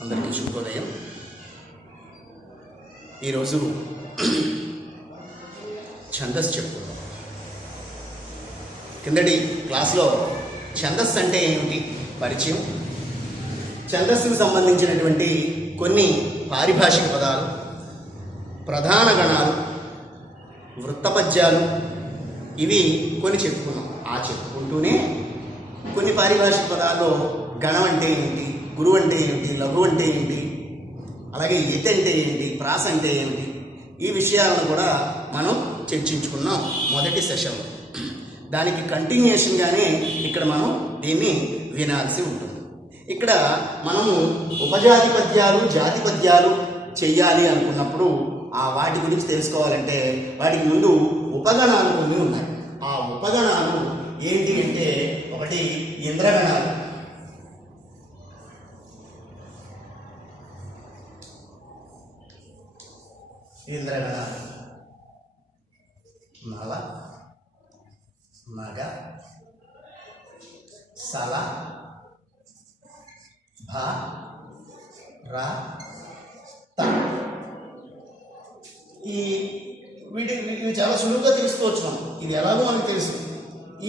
అందరికీ శుభోదయం. ఈరోజు ఛందస్సు చెప్పుకుందాం. కిందటి క్లాస్లో ఛందస్సు అంటే ఏమిటి పరిచయం, ఛందస్సుకు సంబంధించినటువంటి కొన్ని పారిభాషిక పదాలు, ప్రధాన గణాలు, వృత్తపద్యాలు ఇవి కొన్ని చెప్పుకున్నాం. ఆ చెప్పుకుంటూనే కొన్ని పారిభాషిక పదాల్లో గణం అంటే ఏంటి, గురువు అంటే ఏంటి, లఘు అంటే ఏంటి, అలాగే యతి అంటే ఏంటి, ప్రాస అంటే ఏంటి, ఈ విషయాలను కూడా మనం చర్చించుకున్నాం మొదటి సెషన్లో. దానికి కంటిన్యూషన్గానే ఇక్కడ మనం దీన్ని వినాల్సి ఉంటుంది. ఇక్కడ మనము ఉపజాతి పద్యాలు, జాతి పద్యాలు చెయ్యాలి అనుకున్నప్పుడు వాటి గురించి తెలుసుకోవాలంటే వాటికి ముందు ఉపగణాలు కొన్ని ఉన్నాయి. ఆ ఉపగణాలు ఏంటి అంటే, ఒకటి ఇంద్రగణాలు, ఇంద్రగణాలు నల, మగ, సల, భ, ర, త. వీటివి చాలా సులువుగా తెలుసుకోవచ్చు. ఇది ఎలాగో మనకు తెలుసు.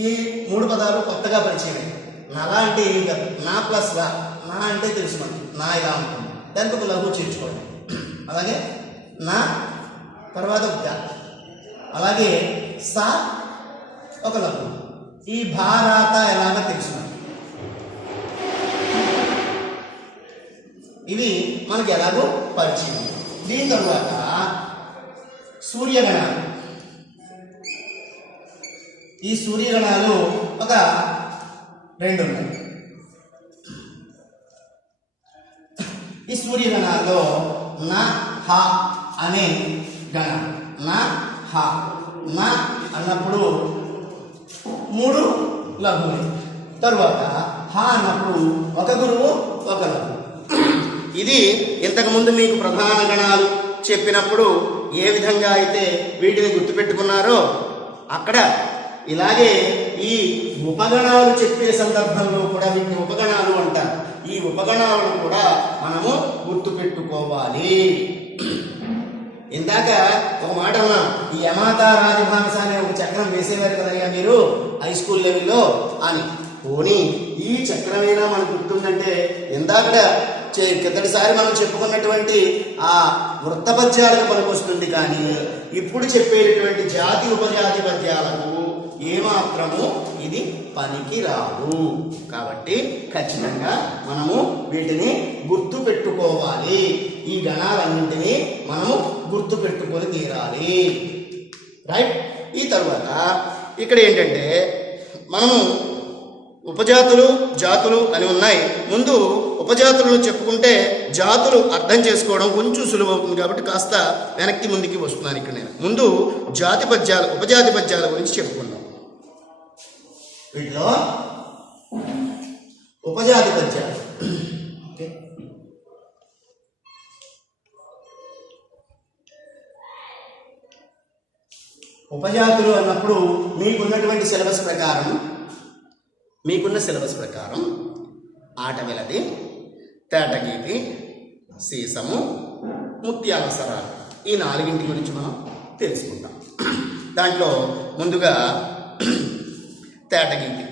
ఈ మూడు పదాలు కొత్తగా పరిచయం. నల అంటే ఏం కాదు, నా ప్లస్ రా. నా అంటే తెలుసు మనకి, నా ఇలా ఉంటుంది, దానికి ఒక లఘు చేర్చుకోండి. అలాగే నా తర్వాత గ, అలాగే సా ఒక లఘు. ఈ భారత ఎలాగో తెలుసు మనకి. ఇవి మనకి ఎలాగో పరిచయం. దీని తర్వాత సూర్యగణాలు. ఈ సూర్యగణాలు ఒక రెండు ఉన్నాయి. ఈ సూర్యగణాల్లో న, హ అనే గణం. న, హ. న అన్నప్పుడు మూడు లఘువులు, తరువాత హ అన్నప్పుడు ఒక గురువు ఒక లఘువు. ఇది ఇంతకుముందు మీకు ప్రధాన గణాలు చెప్పినప్పుడు ఏ విధంగా అయితే వీటిని గుర్తుపెట్టుకున్నారో అక్కడ ఇలాగే ఈ ఉపగణాలు చెప్పే సందర్భంలో కూడా వీటిని ఉపగణాలు అంటారు. ఈ ఉపగణాలను కూడా మనము గుర్తుపెట్టుకోవాలి. ఇందాక ఒక మాట అన్నాం, ఈ యమాత రాజభానస అనే ఒక చక్రం వేసేవారు కదయ్యా మీరు హై స్కూల్ లెవెల్లో అని. పోనీ ఈ చక్రమైనా మనకు గుర్తుందంటే ఇందాక కిందటిసారి మనం చెప్పుకున్నటువంటి ఆ వృత్తపద్యాలకు పనికొస్తుంది. కానీ ఇప్పుడు చెప్పేటటువంటి జాతి ఉపజాతి పద్యాలకు ఏమాత్రము ఇది పనికి రాదు. కాబట్టి ఖచ్చితంగా మనము వీటిని గుర్తు పెట్టుకోవాలి. ఈ గణాలన్నింటినీ మనము గుర్తు పెట్టుకొని తీరాలి. రైట్. ఈ తర్వాత ఇక్కడ ఏంటంటే మనము ఉపజాతులు, జాతులు అని ఉన్నాయి. ముందు ఉపజాతులను చెప్పుకుంటే జాతులు అర్థం చేసుకోవడం కొంచెం సులువు అవుతుంది. కాబట్టి కాస్త వెనక్కి ముందుకి వస్తున్నాను. ఇక్కడ నేను ముందు జాతి పద్యాలు, ఉపజాతి పద్యాల గురించి చెప్పుకున్నాం. వీటిలో ఉపజాతి పద్యాలు. ఓకే, ఉపజాతులు అన్నప్పుడు మీకున్న సిలబస్ ప్రకారం ఆటవిలది, తేటగీతి, సీసము, ముత్యావసరాలు, ఈ నాలుగింటి గురించి మనం తెలుసుకుంటాం. దాంట్లో ముందుగా తేటగీతి.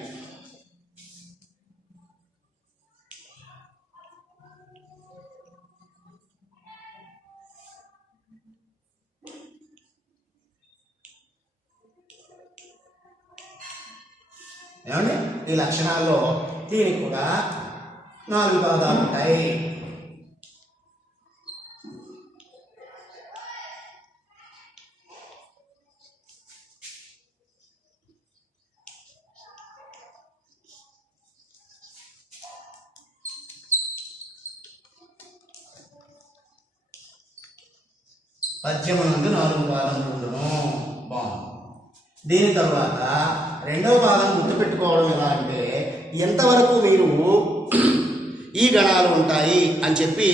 ఏమండి, ఈ లక్షణాల్లో దీనికి కూడా 4 పాదాలు ఉంటాయి. పద్యమునందు 4 పాదములు ఉండును. బాగుంది. దీని తర్వాత రెండవ పాదం గుర్తుపెట్టుకోవడం ఎలా అంటే, ఎంతవరకు మీరు ఈ గణాలు ఉంటాయి అని చెప్పి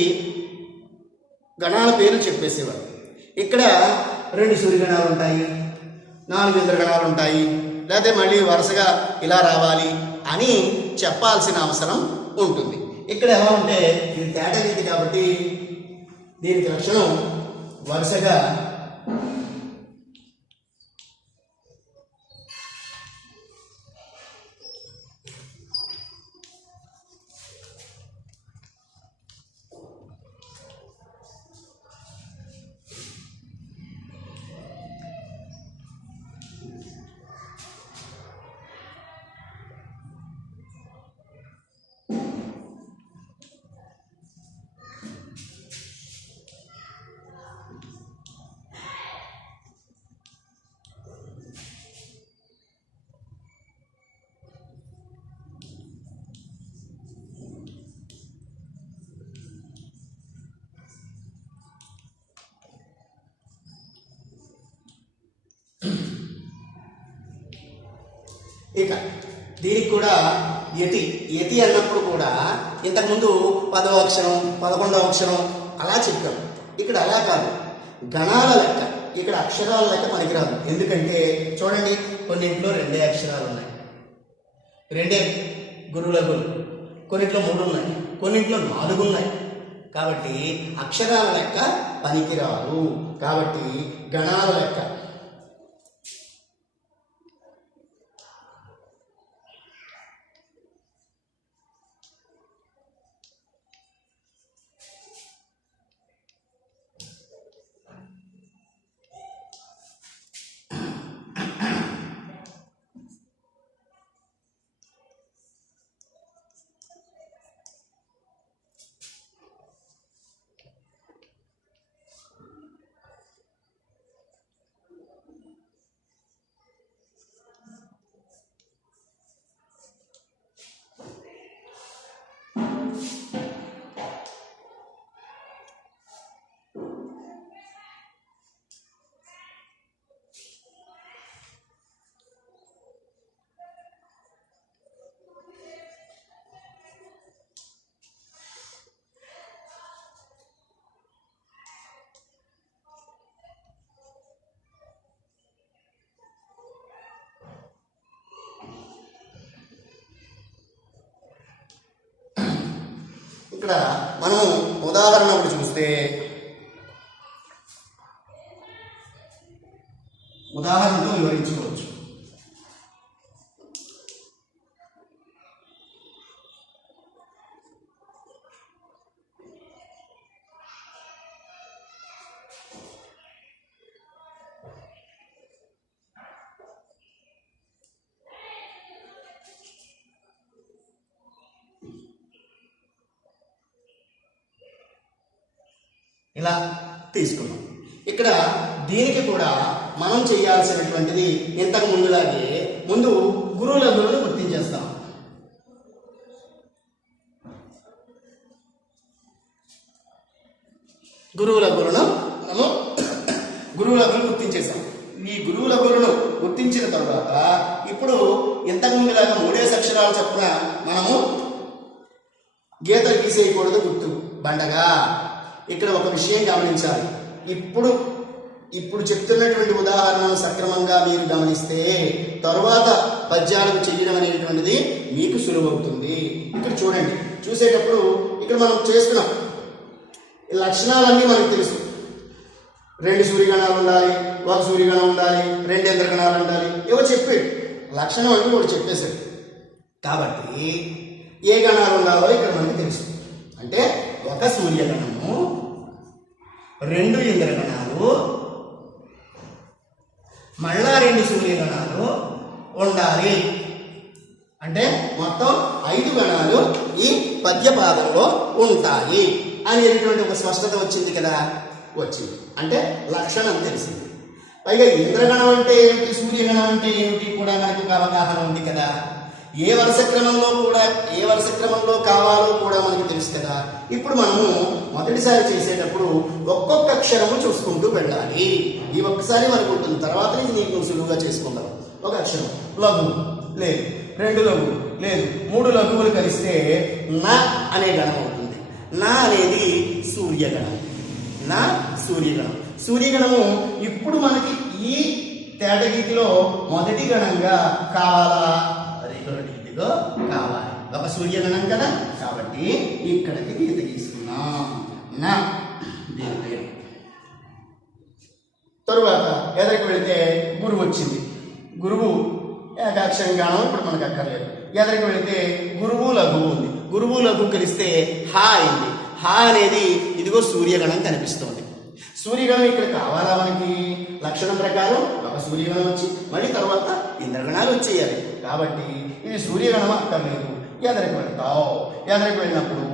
గణాల పేర్లు చెప్పేసేవారు. ఇక్కడ 2 సూర్యగణాలు ఉంటాయి, 4 ఇంద్రగణాలు ఉంటాయి, లేకపోతే మళ్ళీ వరుసగా ఇలా రావాలి అని చెప్పాల్సిన అవసరం ఉంటుంది. ఇక్కడ ఎలా ఉంటే ఇది తేట రీతి కాబట్టి దీనికి లక్షణం వరుసగా ఇక దీనికి కూడా యతి యతి అన్నప్పుడు కూడా ఇంతకుముందు 10వ అక్షరం 11వ అక్షరం అలా చెప్పాం. ఇక్కడ అలా కాదు, గణాల లెక్క. ఇక్కడ అక్షరాల లెక్క పనికిరాదు. ఎందుకంటే చూడండి, కొన్నింట్లో 2 అక్షరాలు ఉన్నాయి, 2 గురులగులు, కొన్నింట్లో 3 ఉన్నాయి, కొన్నింట్లో 4 ఉన్నాయి. కాబట్టి అక్షరాల లెక్క పనికిరాదు. కాబట్టి గణాల లెక్క. ఇక్కడ మనం ఉదాహరణ ఒకటి చూస్తే, ఉదాహరణతో వివరించుకోవచ్చు. ఇలా తీసుకున్నాం. ఇక్కడ దీనికి కూడా మనం చేయాల్సినటువంటిది ఇంతకు ముందులాగే ముందు గురువులను గుర్తించేస్తాం. గురువులను గుర్తించేసాం. ఈ గురువులను గుర్తించిన తర్వాత ఇప్పుడు ఇంతకు ముందులాగా 3 అక్షరాలు చొప్పున మనము గీతలు గీసేయకూడదు, గుర్తు బండగా. ఇక్కడ ఒక విషయం గమనించాలి. ఇప్పుడు చెప్తున్నటువంటి ఉదాహరణను సక్రమంగా మీరు గమనిస్తే తరువాత పద్యాలకు చేయడం అనేటువంటిది మీకు సులువవుతుంది. ఇక్కడ చూడండి, చూసేటప్పుడు ఇక్కడ మనం చేసుకున్నాం లక్షణాలన్నీ మనకు తెలుసు. 2 సూర్యగణాలు ఉండాలి, 1 సూర్యగణం ఉండాలి, 2 ఇంద్రగణాలు ఉండాలి, ఏవో చెప్పాడు. లక్షణం అంటే కూడా చెప్పేశాడు. కాబట్టి ఏ గణాలు ఉండాలో ఇక్కడ మనకు తెలుసు. అంటే 1 సూర్యగణము, 2 ఇంద్రగణాలు, మళ్ళా 2 సూర్యగణాలు ఉండాలి. అంటే మొత్తం 5 గణాలు ఈ పద్యపాదంలో ఉంటాయి అనేటువంటి ఒక స్పష్టత వచ్చింది కదా. వచ్చింది అంటే లక్షణం తెలిసింది. పైగా ఇంద్రగణం అంటే ఏమిటి, సూర్యగణం అంటే ఏమిటి కూడా మనకు అవగాహన ఉంది కదా. ఏ వరుస క్రమంలో కావాలో కూడా మనకు తెలుసు కదా. ఇప్పుడు మనము మొదటిసారి చేసేటప్పుడు ఒక్కొక్క అక్షరము చూసుకుంటూ వెళ్ళాలి. ఈ ఒక్కసారి మనకు ఉంటుంది, తర్వాత ఇది నీకు సులువుగా చేసుకుంటాం. ఒక అక్షరం లఘువు లేదు, 2 లఘువు లేదు, 3 లఘువులు కలిస్తే నా అనే గణం అవుతుంది. నా అనేది సూర్యగణం. నా సూర్యగణం. సూర్యగణము ఇప్పుడు మనకి ఈ తేటగీతిలో మొదటి గణంగా కావాలా, 2 కావాలి. 1 సూర్యగణం కదా. కాబట్టి ఇక్కడికి గీత గీసుకున్నాం నా దీని పేరు. తరువాత ఎదరికి వెళితే గురువు వచ్చింది. గురువు ఏకాక్షరం గానం ఇప్పుడు మనకు అక్కర్లేదు. ఎదరికి వెళితే గురువు లఘువు ఉంది. గురువు లఘువు కలిస్తే హా అయింది. హా అనేది ఇదిగో సూర్యగణం కనిపిస్తోంది. సూర్యగణం ఇక్కడ కావాలా మనకి? లక్షణం ప్రకారం ఒక సూర్యగణం వచ్చి మళ్ళీ తర్వాత ఇంద్రగణాలు వచ్చేయాలి. కాబట్టి ఇది సూర్యగణం అక్కర్లేదు. ఎదరికి వెళ్తావు. ఎదరికి వెళ్ళినప్పుడు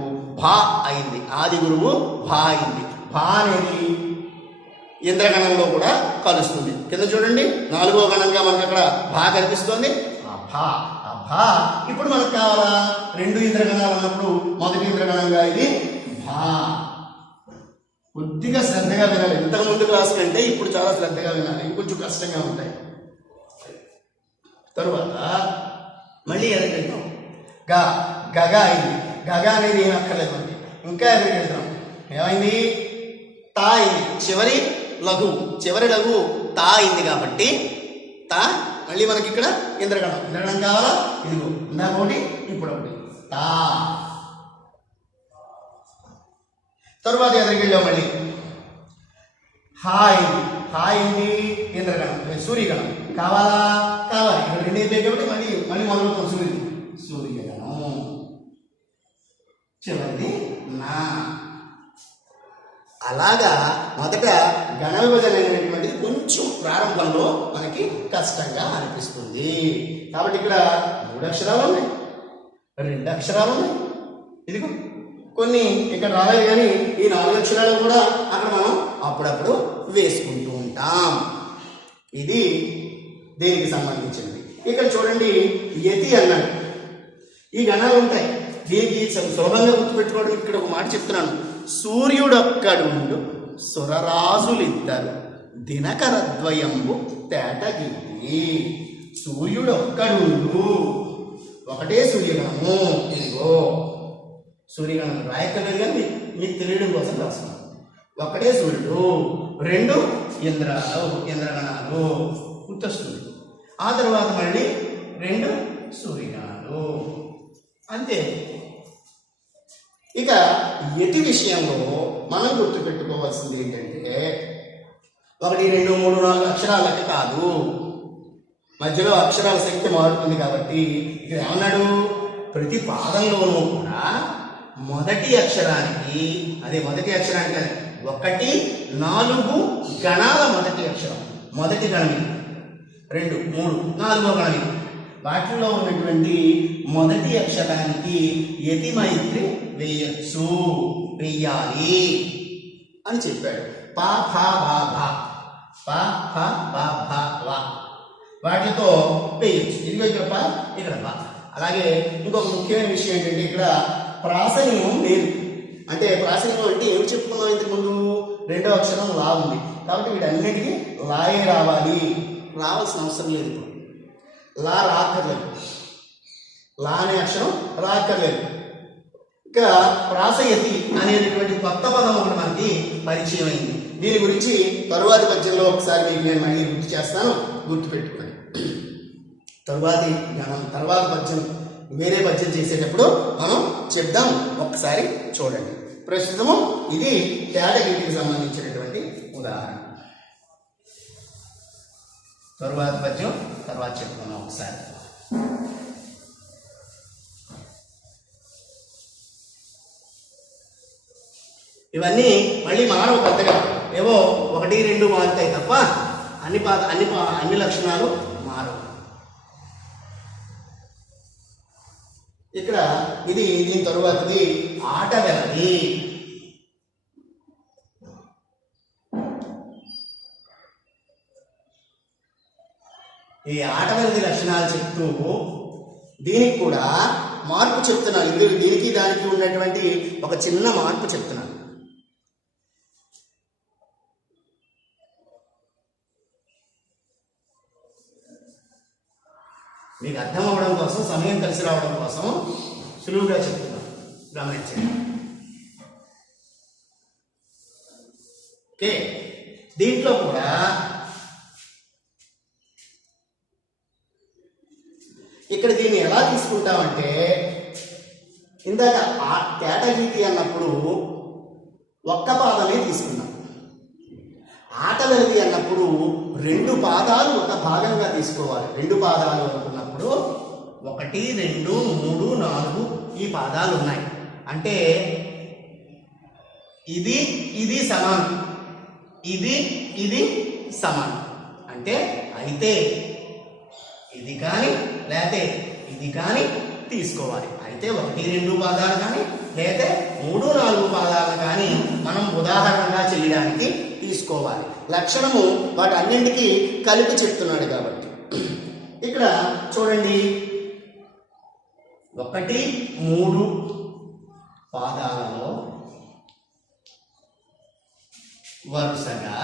భా అయింది. ఆది గురువు భా అయింది. భా అనేది ఇంద్రగణంలో కూడా కలుస్తుంది. కింద చూడండి 4వ గణంగా మనకి అక్కడ భా కనిపిస్తుంది. ఆ భా ఇప్పుడు మనకు కావాలా? 2 ఇంద్రగణాలు ఉన్నప్పుడు మొదటి ఇంద్రగణంగా ఇది భా. కొద్దిగా శ్రద్ధగా వినాలి. ఇంతకు ముందు క్లాస్ కంటే ఇప్పుడు చాలా శ్రద్ధగా వినాలి. ఇంకొంచెం కష్టంగా ఉంటాయి. తరువాత మళ్ళీ ఎదరికి వెళ్తాం. గగ అయింది. గగ అనేది ఏం అక్కర్లేదు మనకి. ఇంకా ఎదరికి వెళ్తాం. ఏమైంది? తా అయింది. చివరి లఘు తా అయింది కాబట్టి తా మళ్ళీ మనకి ఇక్కడ ఇంద్రగణం కావాలా? ఇదిగో ఇందాక ఒకటి ఇప్పుడు ఒకటి తా. తరువాత ఎదరికి వెళ్ళాం. మళ్ళీ హాయ్ ఇంద్రగణం సూర్యగణం కావాలా? కావాలి. ఇక్కడ 2 అయిపోయాయి కాబట్టి మళ్ళీ మొదలుతాం. సూర్యగణం చివరిది నా. అలాగా మొదట గణ విభజన అనేటువంటిది కొంచెం ప్రారంభంలో మనకి కష్టంగా అనిపిస్తుంది. కాబట్టి ఇక్కడ 3 అక్షరాలు ఉన్నాయి, 2 అక్షరాలు ఉన్నాయి. ఇదిగో కొన్ని ఇక్కడ రాలేదు కానీ ఈ 4 అక్షరాలు కూడా అక్కడ మనం అప్పుడప్పుడు వేసుకుంటూ ఉంటాం. ఇది దేనికి సంబంధించింది. ఇక్కడ చూడండి యతి అన్నాడు. ఈ గణాలు ఉంటాయి. దీనికి సులభంగా గుర్తుపెట్టుకోవడం ఇక్కడ ఒక మాట చెప్తున్నాను. సూర్యుడొక్కడుండు సురరాజులిద్దరు దినకరద్వయంబు తేటగిరి. సూర్యుడొక్కడుండు, ఒకటే సూర్యగణము. ఇదిగో సూర్యగణం రాయక్కర్లేదు కానీ మీకు తెలియడం కోసం రాస్తున్నాను. ఒకటే సూర్యుడు, 2 ఇంద్రగణాలు గుర్తొస్తుంది. ఆ తర్వాత మళ్ళీ 2 సూర్యగణాలు అంతే. ఇక యతి విషయంలో మనం గుర్తుపెట్టుకోవాల్సింది ఏంటంటే 1, 2, 3, 4 అక్షరాల లెక్క కాదు. మధ్యలో అక్షరాల సంఖ్య మారుతుంది. కాబట్టి ఇక్కడ ఏమన్నాడు? ప్రతి పాదంలోనూ కూడా మొదటి అక్షరానికి 1, 4 గణాల మొదటి అక్షరం. మొదటి గణమి 2, 3, 4వ గణమి. వాటిలో ఉన్నటువంటి మొదటి అక్షరానికి యతి మైత్రి వెయ్యాలి అని చెప్పాడు. పా ఫా భా భా, పా ఫా భా భా వా, వాటితో వేయచ్చు. ఇదిగో ఇక్కడ పా, ఇక్కడ బా. అలాగే ఇంకొక ముఖ్యమైన విషయం ఏంటంటే ఇక్కడ ప్రాసనియం లేదు. అంటే ప్రాసనియం అంటే ఏమి చెప్పుకున్నాం ఇంతకు ముందు? 2వ అక్షరం లా ఉంది కాబట్టి వీటన్నిటికీ లాయే రావాలి. రావాల్సిన అవసరం లేదు. ఇప్పుడు లా రాక్కర్లేదు. లా అనే అక్షరం రాక్కర్లేదు. ఇక ప్రాసయతి అనేటువంటి కొత్త పదం ఒకటి మనకి పరిచయం అయింది. దీని గురించి తరువాతి పద్యంలో ఒకసారి మీకు నేను మళ్ళీ గుర్తు చేస్తాను, గుర్తుపెట్టుకోండి. తరువాతి పద్యం వేరే పద్యం చేసేటప్పుడు మనం చెప్దాం, ఒక్కసారి చూడండి. ప్రస్తుతము ఇది తేటగీటికి సంబంధించినటువంటి ఉదాహరణ. తరువాత పద్యం తర్వాత చెప్పుకున్నాం ఒకసారి. ఇవన్నీ మళ్ళీ మారవు పెద్దగా, ఏవో 1, 2 మారుతాయి తప్ప అన్ని లక్షణాలు మారవు. ఇక్కడ దీని తరువాతది ఆటవెలది. ఈ ఆటవెలది లక్షణాలు చెప్తూ దీనికి కూడా మార్పు చెప్తున్నాను. దీనికి దానికి ఉన్నటువంటి ఒక చిన్న మార్పు చెప్తున్నాను. మీకు అర్థం అవ్వడం కోసం, సమయం కలిసి రావడం కోసం సులువుగా చెప్తున్నాను, గమనించండి. ఓకే, దీంట్లో కూడా ఇక్కడ దీన్ని ఎలా తీసుకుంటామంటే ఇందాక ఆ కేటగిరీకి అన్నప్పుడు ఒక్క పాదమే తీసుకున్నాం. ఆటలది అన్నప్పుడు 2 పాదాలు ఒక భాగంగా తీసుకోవాలి. 2 పాదాలు అనుకున్నప్పుడు 1, 2, 3, 4 ఈ పాదాలు ఉన్నాయి. అంటే ఇది సమానం, ఇది సమానం. అంటే అయితే ఇది కానీ లేకపోతే ఇది కానీ తీసుకోవాలి. అయితే 1, 2 పాదాలు కానీ లేకపోతే 3, 4 పాదాలు కానీ మనం ఉదాహరణగా చేయడానికి తీసుకోవాలి. లక్షణము వాటి అన్నింటికి కలిపి చెప్తున్నాడు కాబట్టి ఇక్కడ చూడండి, 1, 3 పాదాలలో వరుసగా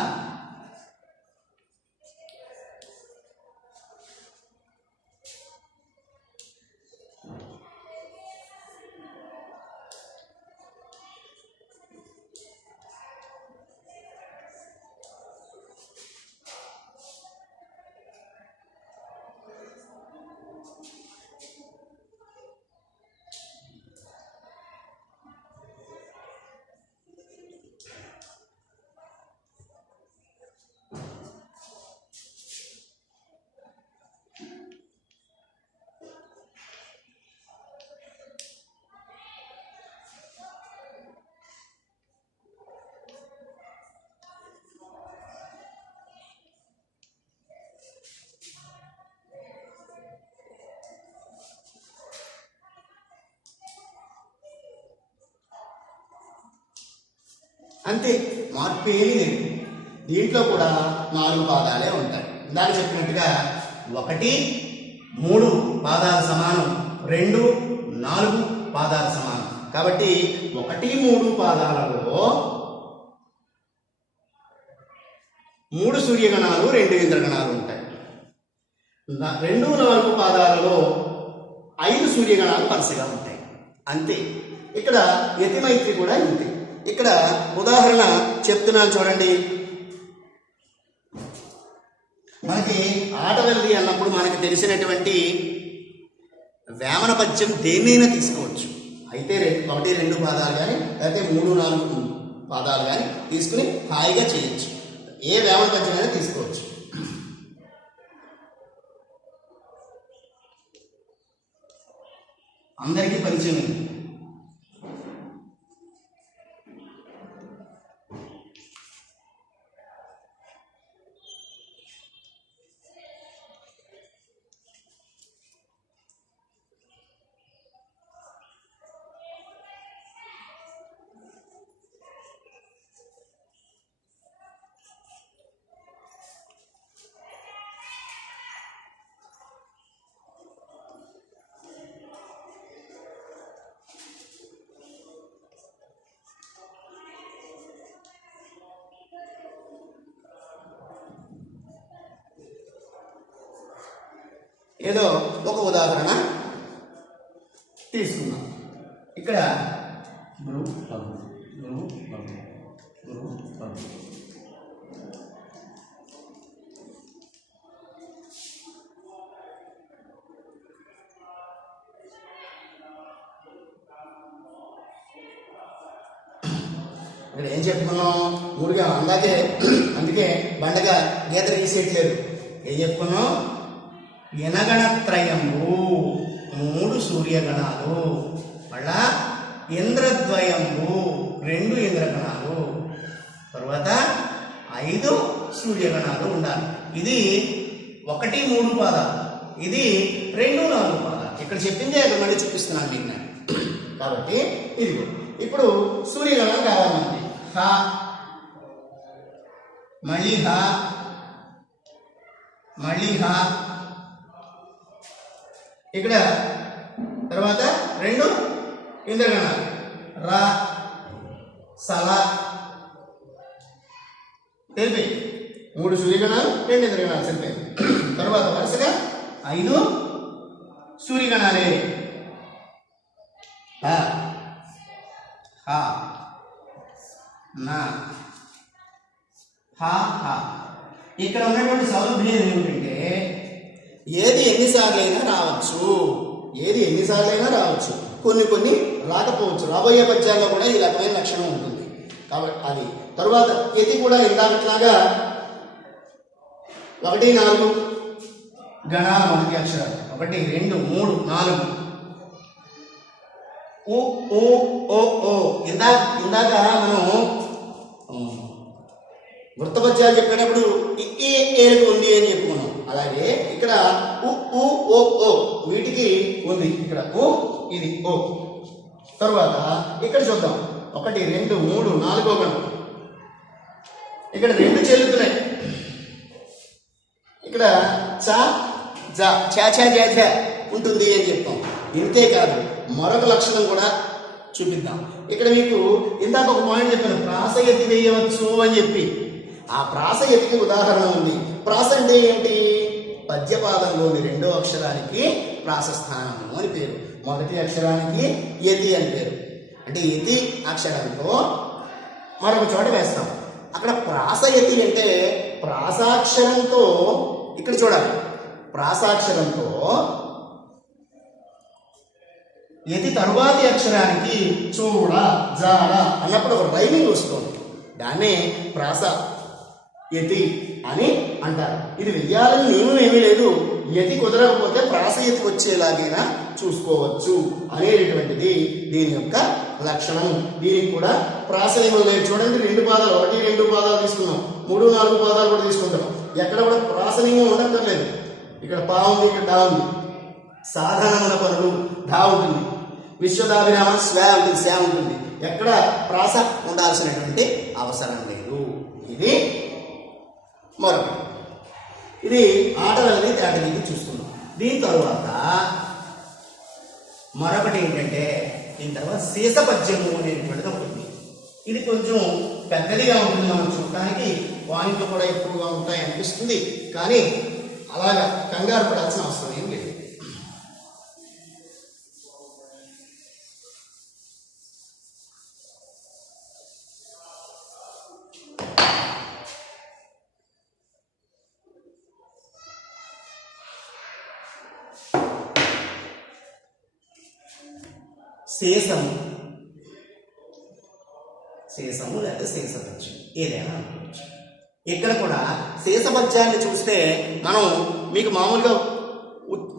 అంతే, మార్పు ఏమీ లేదు. దీంట్లో కూడా 4 పాదాలే ఉంటాయి. ఇందాక చెప్పినట్టుగా 1, 3 పాదాలు సమానం, 2, 4 పాదాలు సమానం. కాబట్టి 1, 3 పాదాలలో 3 సూర్యగణాలు 2 ఇంద్రగణాలు ఉంటాయి. 2, 4 పాదాలలో 5 సూర్యగణాలు వరుసగా ఉంటాయి. అంతే. ఇక్కడ యతిమైత్రి కూడా ఇంతే. ఇక్కడ ఉదాహరణ చెప్తున్నాను చూడండి. మనకి ఆటవెల్లి అన్నప్పుడు మనకి తెలిసినటువంటి వేమన పద్యం దేన్నైనా తీసుకోవచ్చు. అయితే 1, 2 పాదాలు కానీ లేకపోతే 3, 4 పాదాలు కానీ తీసుకుని హాయిగా చేయొచ్చు. ఏ వేమన పద్యం అయినా తీసుకోవచ్చు. అందరికీ పరిచయం. ఏదో ఒక ఉదాహరణ తీసుకున్నాం. ఇక్కడ గురువు ఇక్కడ ఏం చెప్పుకున్నాం? ఊరిగా అందాకే, అందుకే బండగా గీత గీసేయట్లేదు. ఏం చెప్పుకున్నాం? యనగణత్రయంబు 3 సూర్యగణాలు, మళ్ళా ఇంద్రద్వయంబు 2 ఇంద్రగణాలు, తర్వాత 5 సూర్యగణాలు ఉండాలి. ఇది 1, 3 పాదాలు, ఇది 2, 4 పాదాలు. ఇక్కడ చెప్పిందే ఇక్కడ మళ్ళీ చూపిస్తున్నాను మీకు నేను. కాబట్టి ఇది ఇప్పుడు సూర్యగణం కావాలి మనకి. హ, మళ్ళీ హ, మళ్ళీ హ, ఇక్కడ తర్వాత 2 ఇంద్రగణాలు రా, సల, తెలిపి 3 సూర్యగణాలు 2 ఇంద్రగణాలు తెలిపి. తర్వాత వరుసగా 5 సూర్యగణాలే. హ, హ, నా, హ, హ. ఇక్కడ ఉన్నటువంటి సౌలభ్యం ఏమిటంటే ఏది ఎన్నిసార్లైనా రావచ్చు, కొన్ని రాకపోవచ్చు. రాబోయే పద్యాల్లో కూడా ఈ రకమైన లక్షణం ఉంటుంది. కాబట్టి అది తరువాత యతి కూడా ఇందాకట్లాగా 1, 4 గణాల మొదటి అక్షరాలు 1, 2, 3, 4 ఉ ఓ ఓ ఓ. ఇందాక మనం వృత్తపద్యాలు చెప్పేటప్పుడు ఈ ఏలకు ఉంది అని చెప్పుకున్నాం. అలాగే ఇక్కడ ఉ ఊ ఓ ఓ వీటికి ఉంది. ఇక్కడ ఓ, ఇది ఓ. తరువాత ఇక్కడ చూద్దాం 1, 2, 3, 4 గణం. ఇక్కడ 2 చెల్లుతున్నాయి. ఇక్కడ చ జ ఛ ఛ జ ఝ ఉంటుంది అని చెప్తాం. ఇంతే కాదు, మరొక లక్షణం కూడా చూపిద్దాం. ఇక్కడ మీకు ఇందాక ఒక పాయింట్ చెప్పాను, ప్రాస ఎత్తి వేయవచ్చు అని చెప్పి. ఆ ప్రాస ఎత్తికి ఉదాహరణ ఉంది. ప్రాస అంటే ఏమిటి? పద్యపాదంలోని 2వ అక్షరానికి ప్రాసస్థానము అని పేరు, మొదటి అక్షరానికి యతి అని పేరు. అంటే యతి అక్షరంతో మరొక చోట వేస్తాం. అక్కడ ప్రాసయతి అంటే ప్రాసాక్షరంతో, ఇక్కడ చూడాలి, ప్రాసాక్షరంతో యతి తరువాతి అక్షరానికి చూడ జాడ అన్నప్పుడు ఒక రైమింగ్ వస్తుంది. దాన్నే ప్రాస యతి అని అంటారు. ఇది వెయ్యాలని నియమం ఏమీ లేదు. యతి కుదరకపోతే ప్రాసయతి వచ్చేలాగైనా చూసుకోవచ్చు అనేటటువంటిది దీని యొక్క లక్షణం. దీనికి కూడా ప్రాసనియమం లేదు. చూడండి, 2 పాదాలు, 1, 2 పాదాలు తీసుకున్నాం, 3, 4 పాదాలు కూడా తీసుకుంటాం. ఎక్కడ కూడా ప్రాసనియమం ఉండక్కర్లేదు. ఇక్కడ పా ఉంది, ఇక్కడ డా ఉంది. సాధారణమైన పనులు ధా ఉంటుంది, విశ్వదాభిరామ స్వా ఉంటుంది, శా ఉంటుంది. ఎక్కడ ప్రాస ఉండాల్సినటువంటి అవసరం లేదు. ఇది మరొకటి. ఇది ఆటలని తేటగీతి చూస్తున్నాం. దీని తరువాత మరొకటి ఏంటంటే, దీని తర్వాత శేషపద్యము అనేటువంటిది ఉంటుంది. ఇది కొంచెం పెద్దదిగా ఉంటుంది. మనం చూడటానికి పాయింట్లు కూడా ఎక్కువగా ఉంటాయి అనిపిస్తుంది, కానీ అలాగా కంగారు పడాల్సిన అవసరం ఏం లేదు. శేషము లేదా శేషపద్యం ఏదైనా అనుకోవచ్చు. ఇక్కడ కూడా శేషపద్యాన్ని చూస్తే మనం మీకు మామూలుగా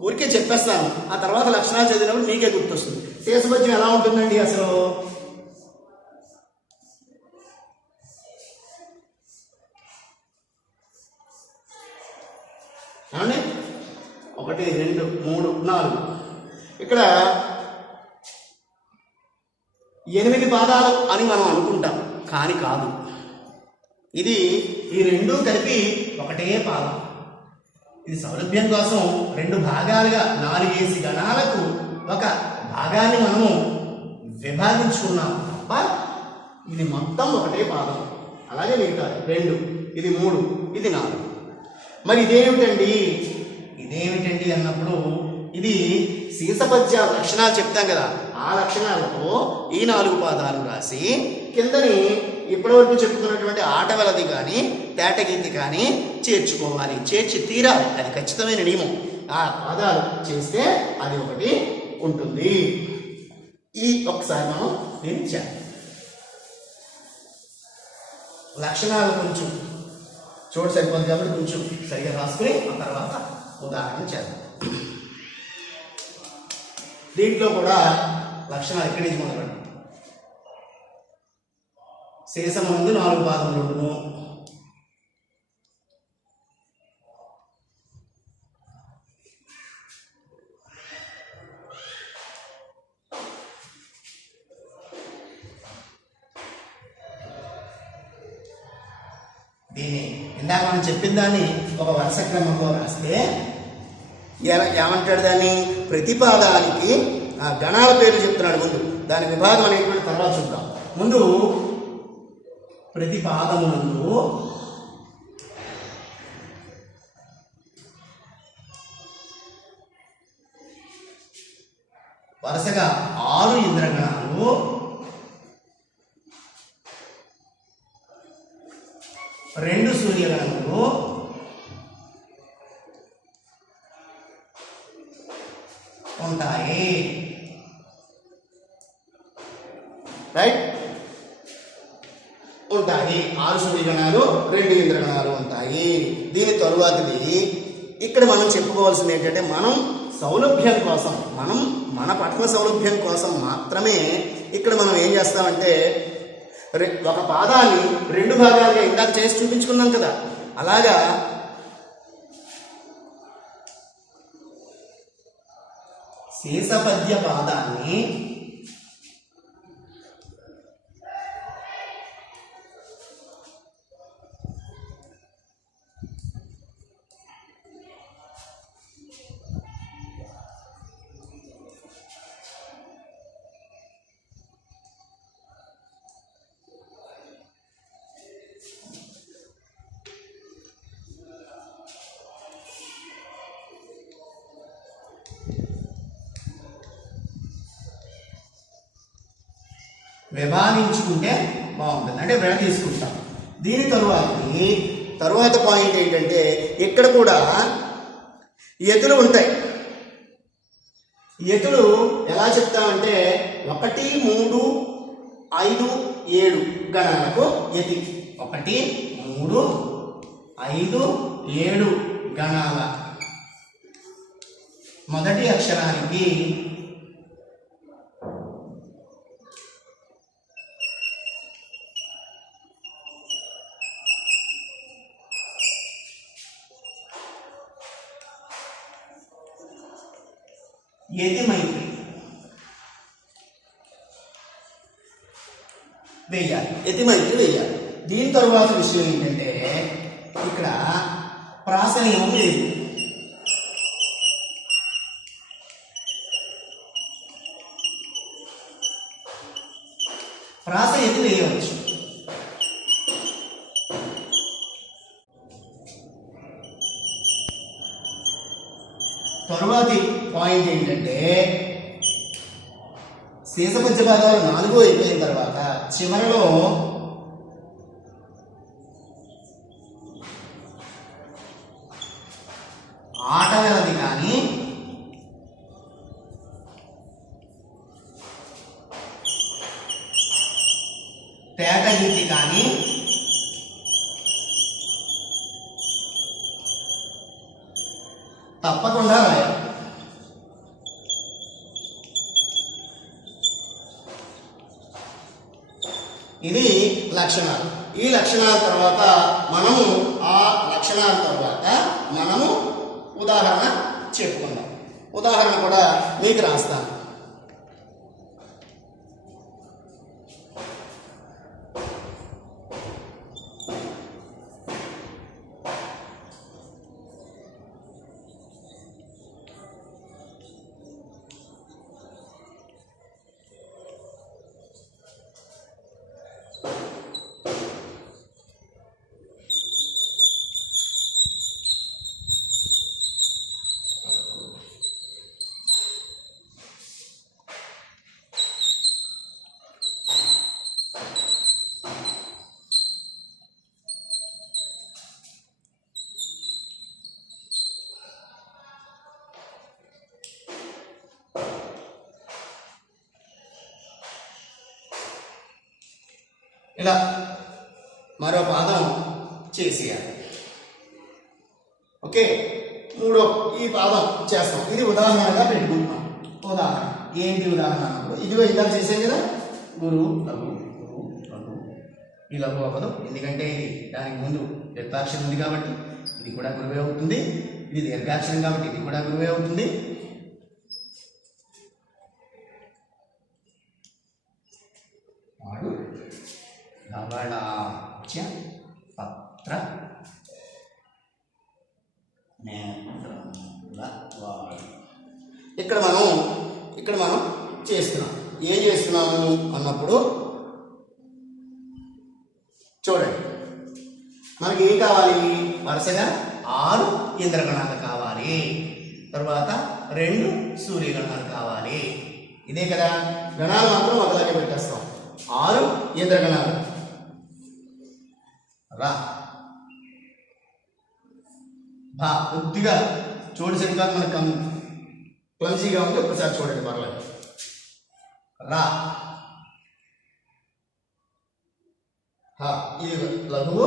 ఊరికే చెప్పేస్తాను, ఆ తర్వాత లక్షణాలు చదివినప్పుడు మీకే గుర్తొస్తుంది. శేషపద్యం ఎలా ఉంటుందండి అసలు? ఏమండి? 1, 2, 3, 4 ఇక్కడ 8 పాదాలు అని మనం అనుకుంటాం, కానీ కాదు. ఇది ఈ 2 కలిపి ఒకటే పాదం. ఇది సౌలభ్యం కోసం 2 భాగాలుగా 4 గణాలకు ఒక భాగాన్ని మనము విభాగించుకున్నాం తప్ప ఇది మొత్తం ఒకటే పాదం. అలాగే మిగతా 2, ఇది 3, ఇది 4. మరి ఇదేమిటండి అన్నప్పుడు ఇది శేషపద్య లక్షణాలు చెప్తాం కదా, ఆ లక్షణాలతో ఈ 4 పాదాలు రాసి కిందని ఇప్పటివరకు చెప్పుకున్నటువంటి ఆటవలది కానీ తేటగీతి కానీ చేర్చుకోవాలి, చేర్చి తీరాలి. అది ఖచ్చితమైన నియమం. ఆ పాదాలు చేస్తే అది ఒకటి ఉంటుంది. ఈ ఒకసారి మనం దీన్ని చేద్దాం. లక్షణాలు కొంచెం చోటు సరిపోతుంది కాబట్టి కొంచెం సరిగా రాసుకుని ఆ తర్వాత ఉదాహరణ చేద్దాం. దీంట్లో కూడా లక్షణాలు ఇక్కడి నుంచి మొదలు. శేషమునందు 4 పాదములు ఉండును. దీన్ని ఇందాక మనం చెప్పిన దాన్ని ఒక వరుస క్రమంలో రాస్తే ఏమంటాడు? దాన్ని ప్రతిపాదానికి ఆ గణాల పేరు చెప్తున్నాడు ముందు, దాని విభాగం అనేటువంటి తర్వాత చూద్దాం. ముందు ప్రతిపాదమునందు వరుసగా 6 ఇంద్రగణాలు, 2 సూర్యగణములు, 1 ఉంటాయి. ఉంటాయి. 6 సూర్యగణాలు 2 ఇంద్రగణాలు ఉంటాయి. దీని తరువాతిది ఇక్కడ మనం చెప్పుకోవాల్సింది ఏంటంటే, మనం సౌలభ్యం కోసం, మన పఠన సౌలభ్యం కోసం మాత్రమే ఇక్కడ మనం ఏం చేస్తామంటే, ఒక పాదాన్ని 2 భాగాలుగా ఇందాక చేసి చూపించుకున్నాం కదా, అలాగా శేషపద్య పాదాన్ని విభాగించుకుంటే బాగుంటుంది, అంటే విడ తీసుకుంటాం. దీని తరువాత పాయింట్ ఏంటంటే, ఇక్కడ కూడా ఎతులు ఉంటాయి. ఎతులు ఎలా చెప్తామంటే 1, 3, 5, 7 గణాలకు ఎతి. 1, 3, 5, 7 గణాల మొదటి అక్షరానికి యతిమైత్రి వేయాలి. దీని తరువాత విషయం ఏంటంటే, ఇక్కడ ప్రాస నియమం లేదు. ప్రాస యతి వేయవచ్చు. తరువాతి పాయింట్ ఏంటంటే, శేషపద్య పాదాలు 4 అయిపోయిన తర్వాత చివరలో ఆటగలది కానీ తేటగీతి కానీ తప్పకుండా రాయాలి. ఇది లక్షణాలు. ఈ లక్షణాల తర్వాత మనము ఉదాహరణ చెప్పుకుందాం. ఉదాహరణ కూడా మీకు రాస్తాను. ఇలా మరో పాదం చేసేయాలి. ఓకే, ఈ పాదం చేస్తాం. ఇది ఉదాహరణగా పెట్టుకుంటున్నాం. ఉదాహరణ ఏంటి? ఉదాహరణ ఇదిగో ఇందాక చేసాం కదా, గురు లఘు, గురు లఘు. ఈ లఘు అవ్వదు, ఎందుకంటే ఇది దానికి ముందు దీర్ఘాక్షరం ఉంది కాబట్టి ఇది కూడా గురువే అవుతుంది. ఇది దీర్ఘాక్షరం కాబట్టి ఇది కూడా గురువే అవుతుంది. ధవళాచ పత్ర ఇక్కడ మనం చేస్తున్నాం. ఏం చేస్తున్నాము అన్నప్పుడు చూడండి, మనకి ఏం కావాలి? వరుసగా 6 ఇంద్రగణాలు కావాలి, తర్వాత 2 సూర్యగణాలు కావాలి. ఇదే కదా, గణాలు మాత్రం ఒకలాగే పెట్టేస్తాం. 6 ఇంద్రగణాలు రా బా. కొద్దిగా చూడు సరిగ్గా మనకు క్లమ్జీగా ఉంది, ఒక్కసారి చూడండి పర్లేదు. రా ఇది లఘువు,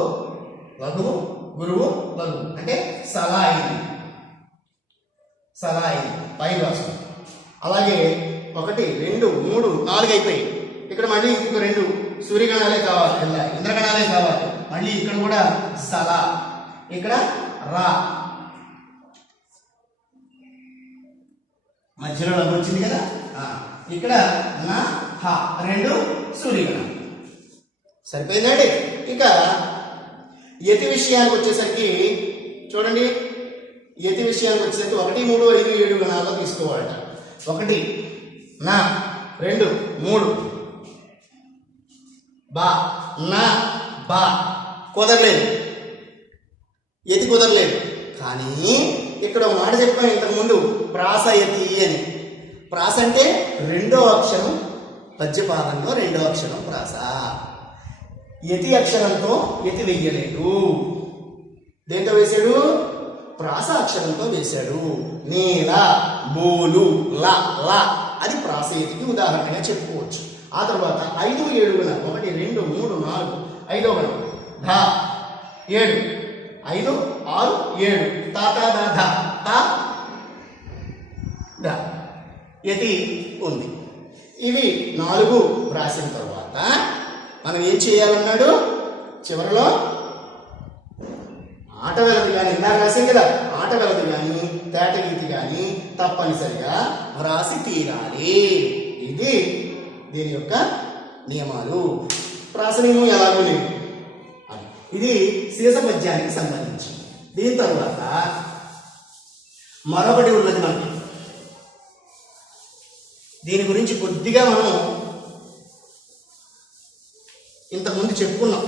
లఘువు, గురువు, లఘువు అంటే సలాయి, సలాయి పైన రాస్తాం. అలాగే 1 2 3 4 అయిపోయి ఇక్కడ మళ్ళీ ఇంకో 2 సూర్యగణాలే కావాలి, ఇంద్రగణాలే కావాలి. మళ్ళీ ఇక్కడ కూడా సలా, ఇక్కడ రా, మధ్యలో లఘు వచ్చింది కదా, ఇక్కడ నా హ 2 సూర్యగణాలు. సరిపోయిందండి. ఇక యతి విషయానికి వచ్చేసరికి చూడండి, యతి విషయానికి వచ్చేసరికి 1 3 5 7 గణాల్లో తీసుకోవాలట. 1 నా 2 3 బా నా బా కుదరలేదు, యతి కుదరలేదు. కానీ ఇక్కడ ఒక మాట చెప్పాను ఇంతకుముందు, ప్రాస యతి అని. ప్రాస అంటే 2వ అక్షరం పద్యపాదంలో 2వ అక్షరం ప్రాస. యతి అక్షరంతో యతి వెయ్యలేదు, దేంతో వేశాడు? ప్రాస అక్షరంతో వేశాడు. నీల, బోలు, ల ల అది ప్రాసయతికి ఉదాహరణగా చెప్పుకోవచ్చు. ఆ తర్వాత 5 7 గణాలు 1 2 3 4 5వ గణం ధ 7 5 6 7 తాత ధ ధ ధ యతి ఉంది. ఇవి 4 రాసిన తర్వాత మనం ఏం చేయాలన్నాడు? చివరిలో ఆట వెలది కానీ, ఇందాక రాసింది కదా, ఆట వెలది కానీ తేటగీతి కానీ తప్పనిసరిగా వ్రాసి తీరాలి. ఇది దీని యొక్క నియమాలు. ప్రాస నియమం ఎలాగో లేదు అది. ఇది శీర్ష పద్యానికి సంబంధించి. దీని తర్వాత మరొకటి ఉన్నది మనకి, దీని గురించి కొద్దిగా మనం ఇంతకుముందు చెప్పుకున్నాం,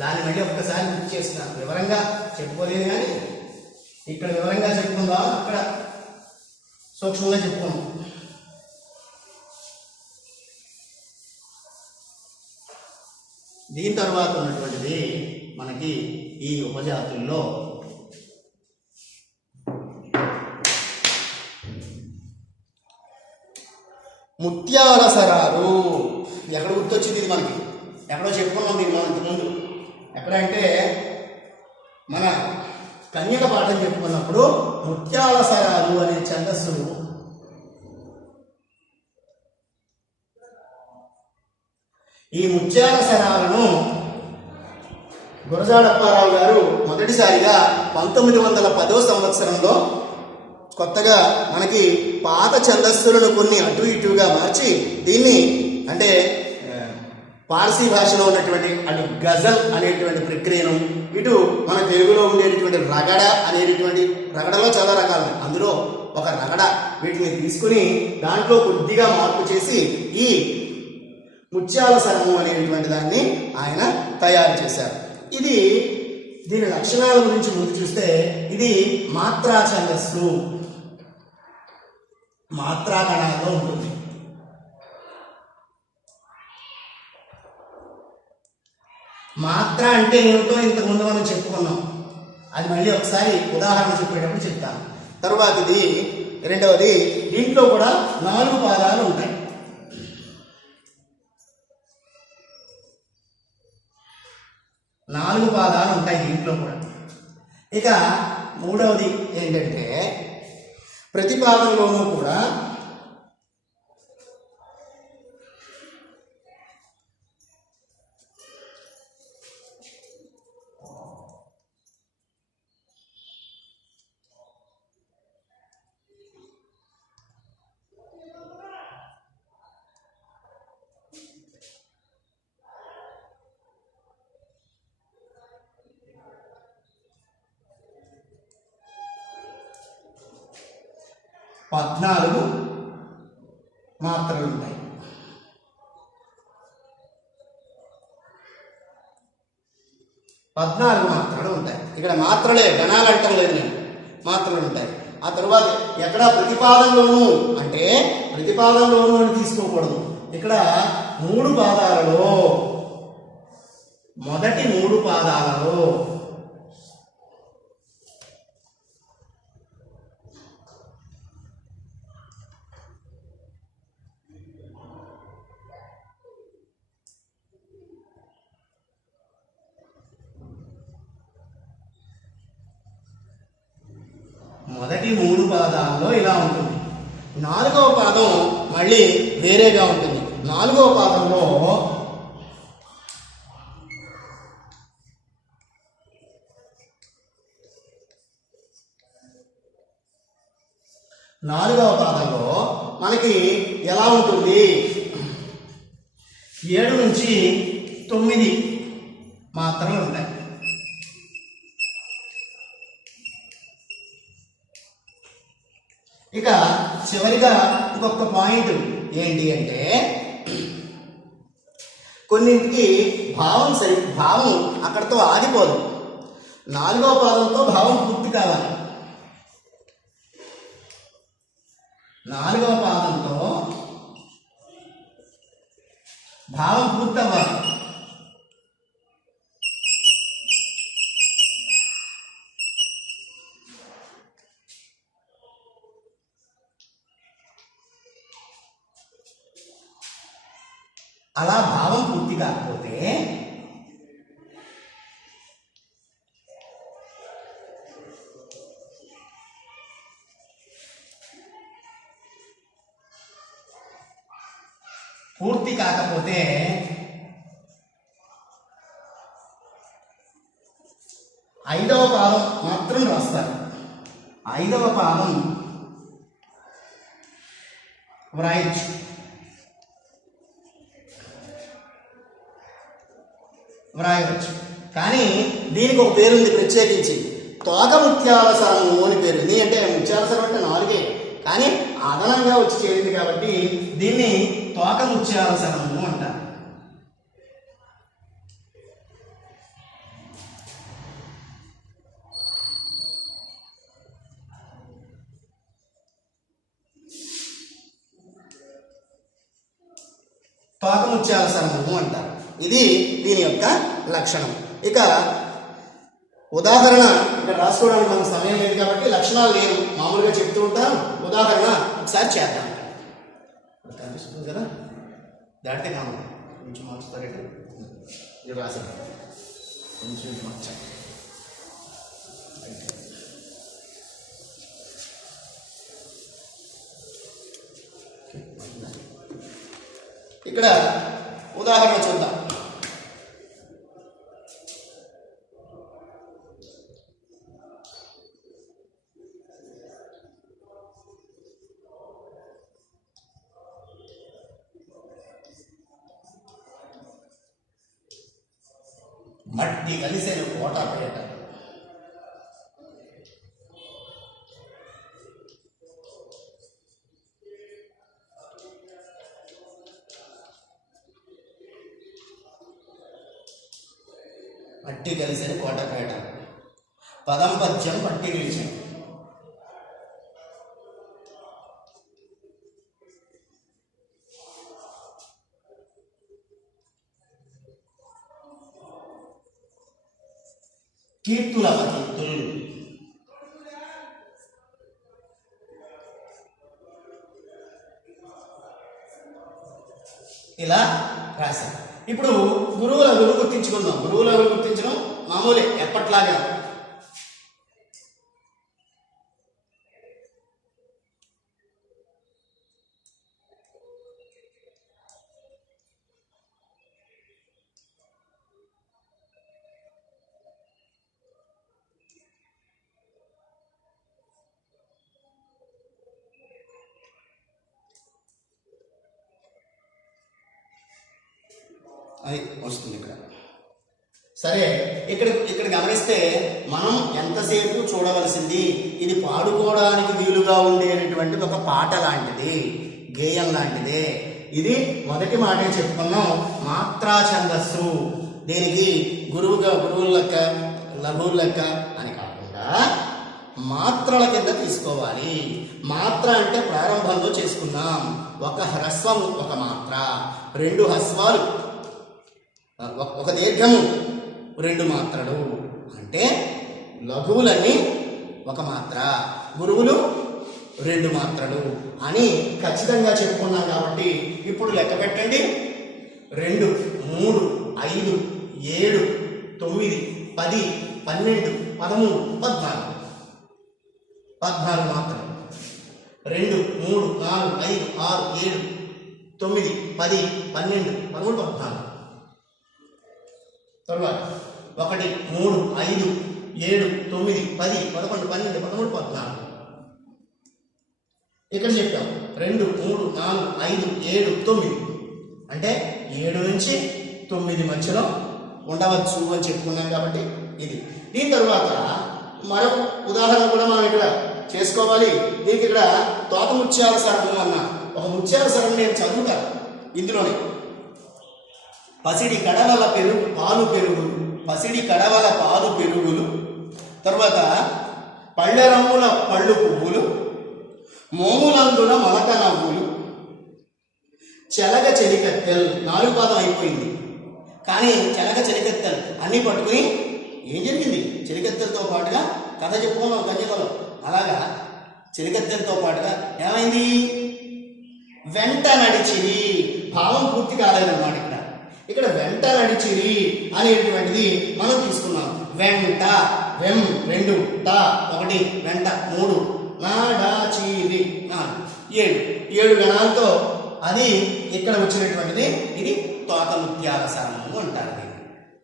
దాన్ని మళ్ళీ ఒక్కసారి గుర్తు చేస్తున్నాను. వివరంగా చెప్పుకోలేదు కానీ ఇక్కడ వివరంగా చెప్పుకుందాం, అక్కడ సూక్ష్మంగా చెప్పుకున్నాం. దీని తర్వాత ఉన్నటువంటిది మనకి ఈ ఉపజాతుల్లో ముత్యాల సరాలు. ఎక్కడ గుర్తొచ్చింది ఇది మనకి? ఎక్కడో చెప్పుకున్నాం దీన్ని మనం ఇంతకుముందు. ఎక్కడంటే మన కన్యక పాఠం చెప్పుకున్నప్పుడు ముత్యాల సరాలు అనే ఛందస్సు ఈ ముత్యాల సరాలను గురజాడప్పారావు గారు మొదటిసారిగా 1910వ సంవత్సరంలో కొత్తగా మనకి పాత ఛందస్సులను కొన్ని అటు ఇటుగా మార్చి దీన్ని అంటే పార్సీ భాషలో ఉన్నటువంటి అటు గజల్ అనేటువంటి ప్రక్రియను, ఇటు మన తెలుగులో ఉండేటటువంటి రగడ అనేటటువంటి, రగడలో చాలా రకాలు, అందులో ఒక రగడ, వీటిని తీసుకుని దాంట్లో కొద్దిగా మార్పు చేసి ఈ ముత్యాల సరము అనేటువంటి దాన్ని ఆయన తయారు చేశారు. ఇది దీని లక్షణాల గురించి ముందు చూస్తే ఇది మాత్రా ఛందస్సు, మాత్రా గణాల్లో ఉంటుంది. మాత్ర అంటే ఏమిటో ఇంతకుముందు మనం చెప్పుకున్నాం, అది మళ్ళీ ఒకసారి ఉదాహరణ చెప్పేటప్పుడు చెప్తాను. తరువాతిది రెండవది, దీంట్లో కూడా 4 పాదాలు ఉంటాయి. దీంట్లో కూడా. ఇక మూడవది ఏంటంటే ప్రతి పాదంలోనూ కూడా పద్నాలుగు మాత్రలు ఉంటాయి. ఇక్కడ మాత్రలే, గణాలు అంటాం లేదు నేను, మాత్రలు ఉంటాయి. ఆ తరువాత ఎక్కడ ప్రతిపాదనలోను అంటే ప్రతిపాదనలోను అని తీసుకోకూడదు. ఇక్కడ 3 పాదాలలో మొదటి 3 పాదాలలో మొదటి 3 పాదాల్లో ఇలా ఉంటుంది. 4వ పాదం మళ్ళీ వేరేగా ఉంటుంది. 4వ పాదంలో మనకి ఎలా ఉంటుంది? 7 నుంచి 9 మాత్రలు ఉంటాయి. ఇక చివరిగా ఇంకొక పాయింట్ ఏంటి అంటే, కొన్నింటికి భావం అక్కడితో ఆగిపోదు. 4వ పాదంతో భావం పూర్తి కావాలి. 4వ పాదంతో భావం పూర్తవ్వాలి. అలా భావం పూర్తి కాకపోతే ఐదవ పాదం మాత్రం రాస్తారు. 5వ పాదం వ్రాయవచ్చు. కానీ దీనికి ఒక పేరుంది ప్రత్యేకించి, తోక ముత్యాల సరము అని పేరు. అంటే ముత్యాల సరం అంటే 4, కానీ అదనంగా వచ్చి చేరింది కాబట్టి దీన్ని తోక ముత్యాల సరము అంటారు. తోక ముత్యాల సరము అంటారు. ఇది దీని యొక్క లక్షణం. ఇక ఉదాహరణ ఇక్కడ రాసుకోవడానికి మనకు సమయం లేదు కాబట్టి లక్షణాలు నేను మామూలుగా చెప్తూ ఉంటాను. ఉదాహరణ ఒకసారి చేద్దాం. కనిపిస్తుంది కదా, దాటితే కాదు కొంచెం మార్చుతారంటే ఇది రాసాను, కొంచెం మార్చాను. ఇక్కడ ఉదాహరణ చూద్దాం. మట్టి కలిసిన కోటపేట. మట్టి కలిసిన కోటపేట. పదం పద్యం పట్టి నిలిచాను. కీర్తుల కీర్తులు. ఇలా రాశాను. ఇప్పుడు గురువుల గురువు గుర్తించుకుందాం. గురువుల గురువు గుర్తించడం మామూలే, ఎప్పట్లాగా. అది వస్తుంది ఇక్కడ. సరే, ఇక్కడ గమనిస్తే మనం ఎంతసేపు చూడవలసింది, ఇది పాడుకోవడానికి వీలుగా ఉండేటటువంటి ఒక పాట లాంటిది, గేయం లాంటిదే. ఇది మొదటి మాటే చెప్పుకున్నాం, మాత్రా ఛందస్సు. దీనికి గురువుల లెక్క, లఘువుల లెక్క అని కాకుండా మాత్రల కింద తీసుకోవాలి. మాత్ర అంటే ప్రారంభంలో చేసుకున్నాం. ఒక హ్రస్వం ఒక మాత్ర, 2 హ్రస్వాలు, ఒక దీర్ఘము, 2 మాత్రలు. అంటే లఘువులన్నీ ఒక మాత్ర, గురువులు 2 మాత్రలు అని ఖచ్చితంగా చెప్పుకున్నాం. కాబట్టి ఇప్పుడు లెక్క పెట్టండి. 2, 3, 5, 7, 9, 10, 12, 13, 14. 14 మాత్రం. 2 3 4 5 6 7 9 10 12 13 14. తర్వాత 1 3 5 7 9 10 11 12 13 14. ఇక్కడ చెప్పాం 2 3 4 5 7 9 అంటే 7 నుంచి 9 మధ్యలో ఉండవచ్చు అని చెప్పుకున్నాం కాబట్టి ఇది. దీని తర్వాత మరో ఉదాహరణ కూడా మనం ఇక్కడ చేసుకోవాలి. దీనికి ఇక్కడ తోక ముత్యాల సరము అన్న ఒక ముత్యాల సరం నేను చదువుతాను. ఇందులోనే పసిడి కడవల పాలు పెరుగులు, పసిడి కడవల పాలు పెరుగులు, తర్వాత పళ్ళెరమ్ముల పళ్ళు పువ్వులు, మోములందున మొలక నవ్వులు, చెలగ చెలికత్తెల్. 4 పాదం అయిపోయింది కానీ చెలగ చెలికత్తెల్ అన్నీ పట్టుకుని ఏం జరిగింది? చెలికత్తెలతో పాటుగా కథ చెప్పుకున్నాం కన్యకలో. అలాగా చెలికత్తెలతో పాటుగా ఏమైంది? వెంట నడిచిరి. భావం పూర్తి కాలేదన్నమాట. ఇక్కడ వెంట నడిచిరి అనేటువంటిది మనం తీసుకున్నాం. వెంట వెం 2 ట 1 వెంట 3 నాడాచిరి 4 7 గణాలతో అది ఇక్కడ వచ్చినటువంటిది. ఇది తోక ముత్యాల సరము అంటారు.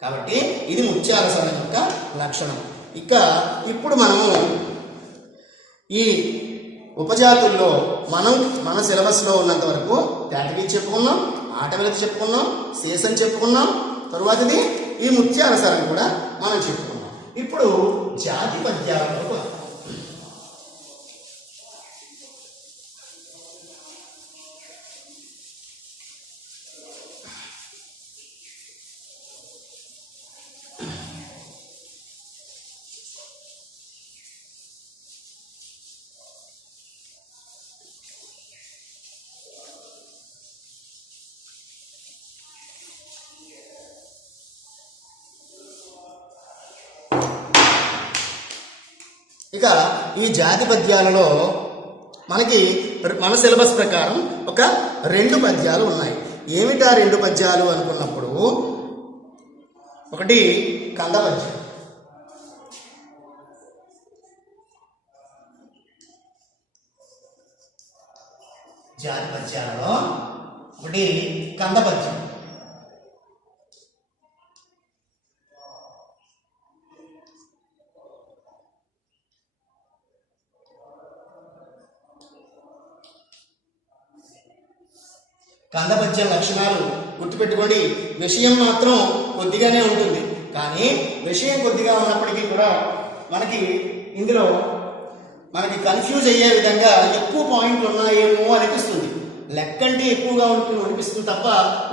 కాబట్టి ఇది ముత్యాల సరం యొక్క లక్షణం. ఇప్పుడు మనము ఈ ఉపజాతుల్లో మన సిలబస్లో ఉన్నంత వరకు కేటగిరీ చెప్పుకున్నాం, ఆటవిలకి చెప్పుకున్నాం, శేషం చెప్పుకున్నాం. తరువాతది ఈ ముత్యాల సరం కూడా మనం చెప్పుకున్నాం. ఇప్పుడు జాతి పద్యాలలో ఇక ఈ జాతి పద్యాలలో మనకి మన సిలబస్ ప్రకారం ఒక 2 పద్యాలు ఉన్నాయి. ఏమిటా 2 పద్యాలు అనుకున్నప్పుడు, ఒకటి కంద పద్యం, జాతి పద్యాలలో ఒకటి కంద పద్యం. కందపద్యం లక్షణాలు గుర్తుపెట్టుకోండి. విషయం మాత్రం కొద్దిగానే ఉంటుంది, కానీ విషయం కొద్దిగా ఉన్నప్పటికీ కూడా ఇందులో మనకి కన్ఫ్యూజ్ అయ్యే విధంగా ఎక్కువ పాయింట్లు ఉన్నాయేమో అనిపిస్తుంది. లెక్కంటే ఎక్కువగా అనిపిస్తుంది తప్ప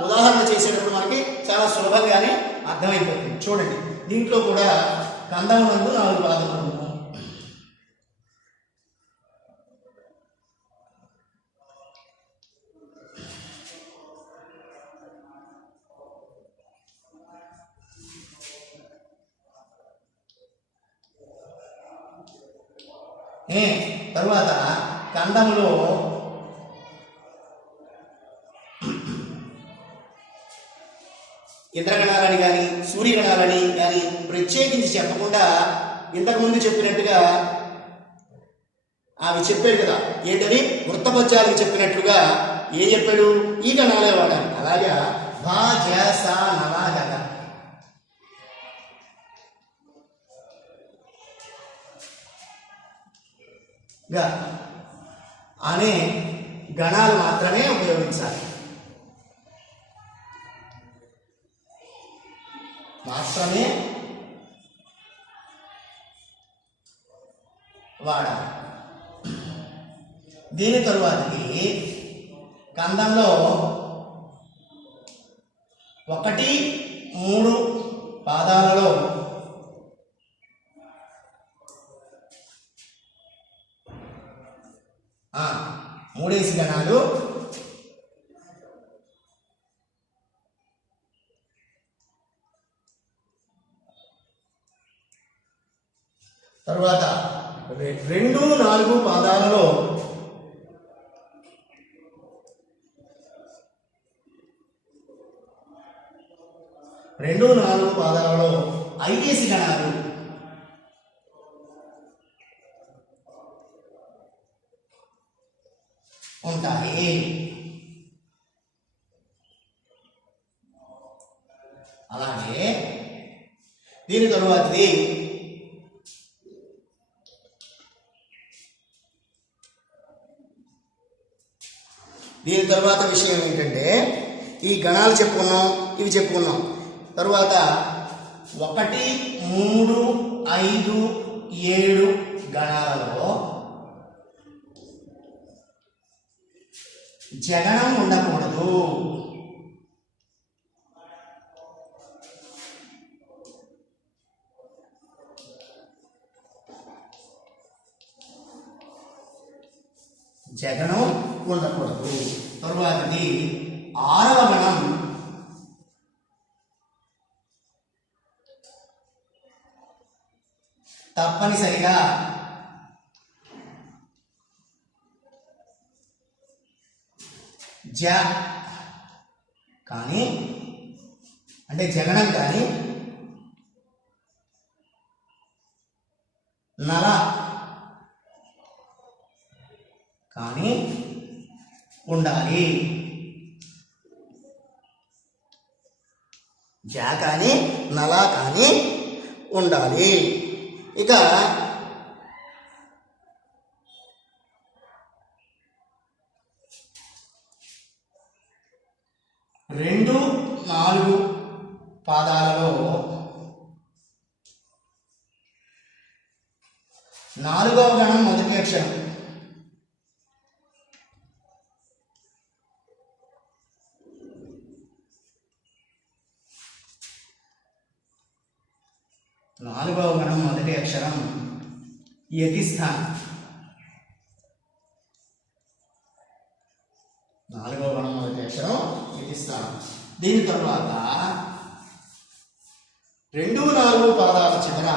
ఉదాహరణ చేసేటప్పుడు మనకి చాలా సులభంగానే అర్థమైపోతుంది. చూడండి, దీంట్లో కూడా కందమునందు 4 పాదములు. తరువాత కందములో ఇంద్రగణాలని కానీ సూర్యగణాలని కానీ ప్రత్యేకించి చెప్పకుండా ఇంతకుముందు చెప్పినట్టుగా అవి చెప్పాడు కదా. ఏంటది? వృత్తపద్యాలకు చెప్పినట్లుగా ఏం చెప్పాడు? ఈ గణాలే వాడాలి. అలాగే భా జ స నవ గగ అనే గణాలు మాత్రమే ఉపయోగించాలి. వాడాలి. దీని తరువాతకి కందంలో 1 3 పాదాలలో మూడేసి గణాలు, తరువాత 2 4 పాదాలలో 2 4 పాదాలలో 5 గణాలు, అలాగే దీని తరువాతది దీని తర్వాత విషయం ఏంటంటే ఈ గణాలు చెప్పుకున్నాం, ఇవి చెప్పుకున్నాం. తరువాత 1, 3, 5, 7 గణాలలో జగనం ఉండకూడదు. జగనం ఉండకూడదు. తరువాతది 6వ గణం తప్పనిసరిగా జ కానీ అంటే జగనం కానీ నల కానీ ఉండాలి. జ కానీ నల కానీ ఉండాలి. ఇక 2, 4 పాదాలలో 4వ గణం మొదటి అక్షరం. నాలుగవ గణం మొదటి అక్షరం యతి స్థానం. 4వ గణం మొదటి అక్షరం యతి స్థానం. దీని తర్వాత 2, 4 పాదాల చివర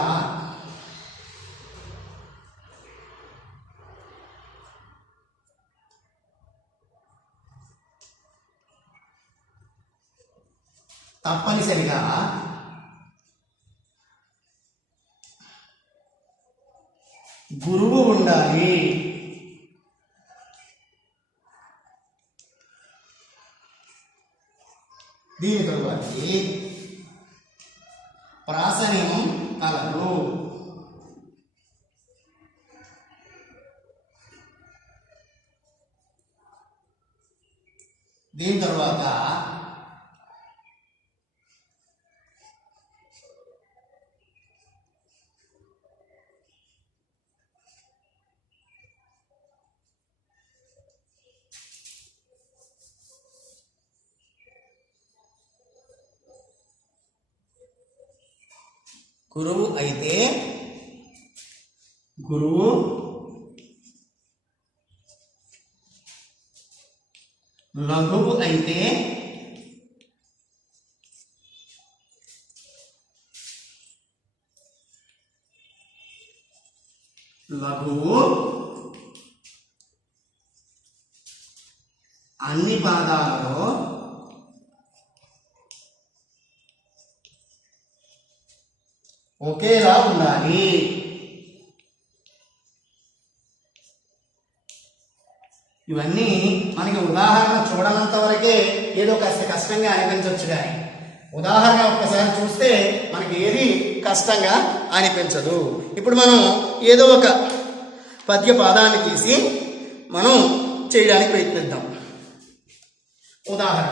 తప్పనిసరిగా గురువు ఉండాలి. దీని తరువాత ప్రాసనికం కలదు. దీని తరువాత గురువు అయితే గురువు, లఘువు అయితే లఘువు, అన్ని పాదాలలో ఒకేలా ఉండాలి. ఇవన్నీ మనకి ఉదాహరణ చూడనంత వరకే ఏదో కాస్త కష్టంగా అనిపించవచ్చు, కానీ ఉదాహరణ ఒక్కసారి చూస్తే మనకి ఏది కష్టంగా అనిపించదు. ఇప్పుడు మనం ఏదో ఒక పద్య పాదాన్ని తీసి మనం చేయడానికి ప్రయత్నిద్దాం. ఉదాహరణ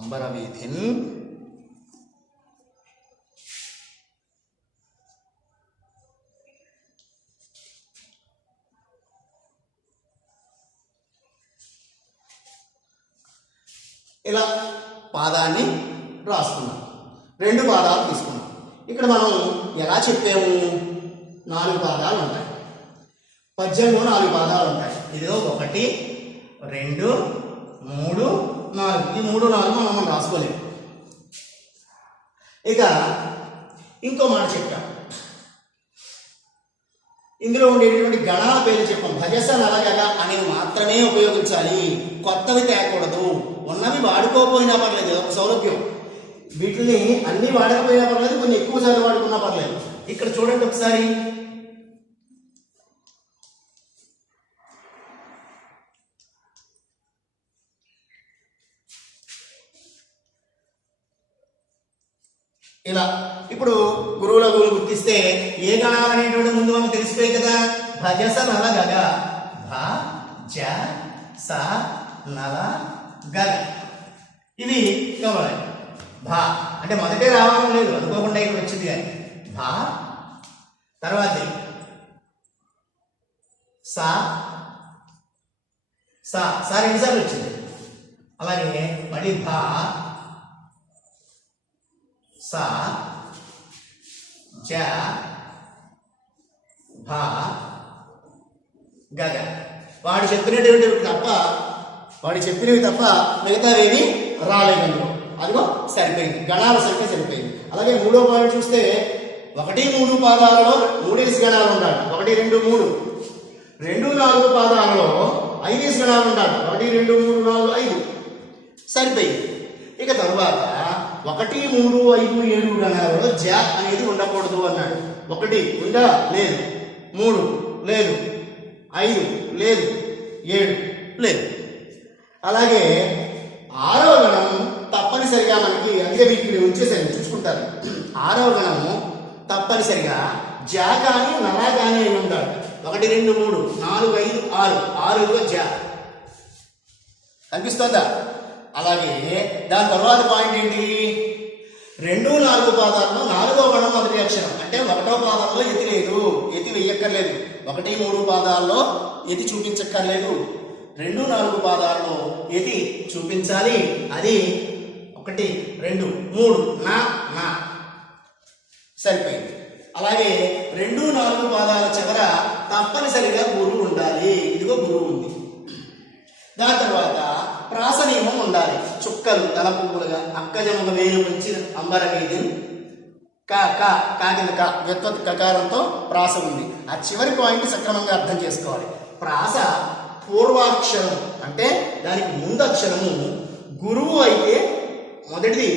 అంబరవీధిన్ ఇలా పాదాన్ని రాసుకున్నాం. 2 పాదాలు తీసుకున్నాం. ఇక్కడ మనం ఎలా చెప్పాము, 4 పాదాలు ఉంటాయి. పద్యంలో 4 పాదాలు ఉంటాయి. ఇదిగో 1 2 3 4. ఈ 3 4 మనం రాసుకోలేము. ఇక ఇంకో మాట చెప్తాం. ఇందులో ఉండేటువంటి గణాల పేర్లు చెప్పాం. భజస నలగగా అనేవి మాత్రమే ఉపయోగించాలి, కొత్తవి తేకూడదు. ఉన్నవి వాడుకోకపోయినా పర్లేదు, ఒక సౌలభ్యం. వీటిని అన్ని వాడకపోయినా పర్లేదు, కొన్ని ఎక్కువ సార్లు వాడుకున్నా పర్లేదు. ఇక్కడ చూడండి ఒకసారి. ఇలా ఇప్పుడు గురువుల గురువు గుర్తిస్తే ఏ గణాలు అనేటువంటి ముందు మనకు తెలిసిపోయి కదా. భజస నల గగ, భ జ స నల గగ, ఇవి కమలాయి. భా అంటే మొదటే రావడం లేదు, అనుకోకుండా ఇక్కడ వచ్చింది కానీ. భా తర్వాత సా సా సా రెండుసార్లు వచ్చింది. అలాగే మళ్ళీ భా సా జ భా గగ. వాడు చెప్పినవి తప్ప మిగతావేవి రాలేదు. అదిగో సరిపోయింది, గణాల సంఖ్య సరిపోయింది. అలాగే 3వ పాయింట్ చూస్తే 1 3 పాదాలలో 3 గణాలు ఉండాలి. 1 2 3. 2 4 పాదాలలో 5 గణాలు ఉండాలి. 1 2 3 4 5. సరిపోయింది. ఇక తరువాత 1 3 5 7 గణాలలో జ అనేది ఉండకూడదు అన్నాడు. 1 ఉందా? లేదు. 3 లేదు. 5 లేదు. 7 లేదు. అలాగే 6వ గణం తప్పనిసరిగా మనకి, అందుకే వీటిని ఉంచేసరి చూసుకుంటారు. 6వ గణము తప్పనిసరిగా జ కానీ నల కానీ అని ఉండాలి. 1 2 3 4 5 6 6 జ. కనిపిస్తుందా? అలాగే దాని తర్వాత పాయింట్ ఏంటి? 2 4 పాదాల్లో 4వ గణం మొదటి అక్షరం. అంటే 1వ పాదంలో ఎతి లేదు, ఎతి వెయ్యక్కర్లేదు. 1 3 పాదాల్లో ఎతి చూపించక్కర్లేదు. 2 4 పాదాల్లో ఎతి చూపించాలి. అది 1 2 3 నా నా. సరిపోయింది. అలాగే 2 4 పాదాల చివర తప్పనిసరిగా గురువు ఉండాలి. ఇదిగో గురువు ఉంది. దాని తర్వాత ప్రాస నియమం ఉండాలి. చుక్కలు తల పువ్వులుగా, అక్కజముగ వేలు మంచి అంబర వీధి, కా కా కాకిన కా వ్యత్వత్ కకారంతో ప్రాస ఉంది. ఆ చివరి పాయింట్ సక్రమంగా అర్థం చేసుకోవాలి. ప్రాస పూర్వాక్షరం అంటే దానికి ముందు అక్షరము గురువు అయితే మొదటిది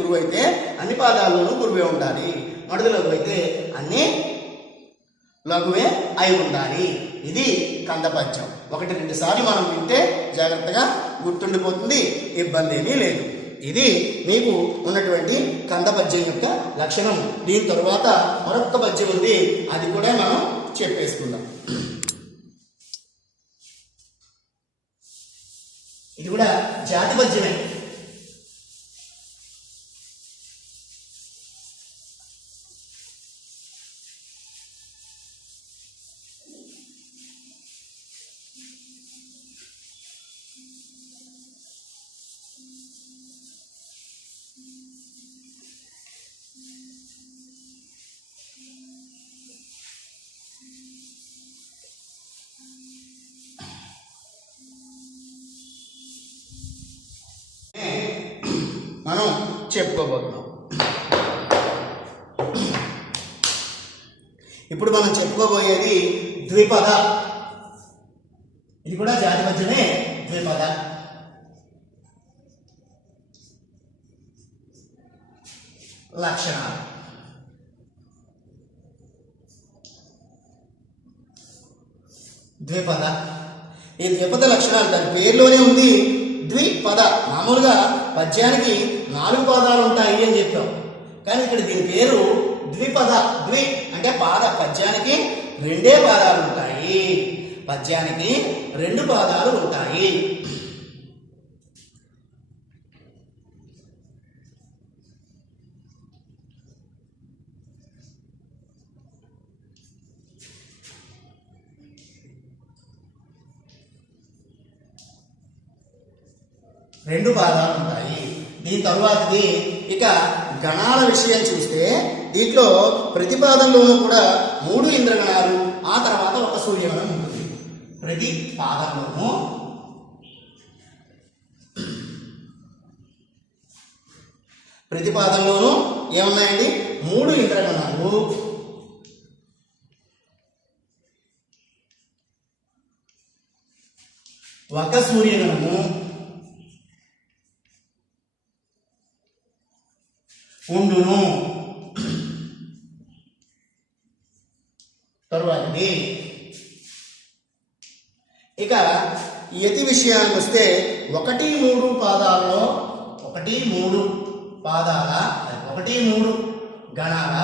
గురువు అయితే అన్ని పాదాల్లోనూ గురువే ఉండాలి. మొదటి లఘువు అయితే అన్ని లఘువే అయి ఉండాలి. ఇది కందపద్యం. 1 2 సార్లు మనం వింటే జాగ్రత్తగా గుర్తుండిపోతుంది, ఇబ్బంది ఏమీ లేదు. ఇది మీకు ఉన్నటువంటి కందపద్యం యొక్క లక్షణం. దీని తరువాత మరొక పద్యం ఉంది, అది కూడా మనం చెప్పేసుకుందాం. ఇది కూడా జాతి పద్యమే. మనం చెప్పుకోబోతున్నాం. ఇప్పుడు మనం చెప్పుకోబోయేది ద్విపద. ఇది కూడా జాతి పద్యమే, ద్విపద. లక్షణాలు. ద్విపద. ఈ ద్విపద లక్షణాలు దాని పేరులోనే ఉంది, ద్విపద. మామూలుగా పద్యానికి 4 పాదాలు ఉంటాయి అని చెప్పాం, కానీ ఇక్కడ దీని పేరు ద్విపద. ద్వి అంటే పాద. పద్యానికి 2 పాదాలు ఉంటాయి. పద్యానికి 2 పాదాలు ఉంటాయి. రెండు పాదాలు ఉంటాయి. దీని తరువాతది ఇక గణాల విషయం చూస్తే దీంట్లో ప్రతిపాదనలోనూ కూడా 3 ఇంద్రగణాలు, ఆ తర్వాత ఒక సూర్యగణం ఉంటుంది. ప్రతిపాదనలోనూ ఏమున్నాయండి? 3 ఇంద్రగణాలు, ఒక సూర్యగణము ఉండును. తరువాతది ఇక యతి విషయానికి వస్తే 1-3 పాదాలలో 1-3 పాదాల 1-3 గణాల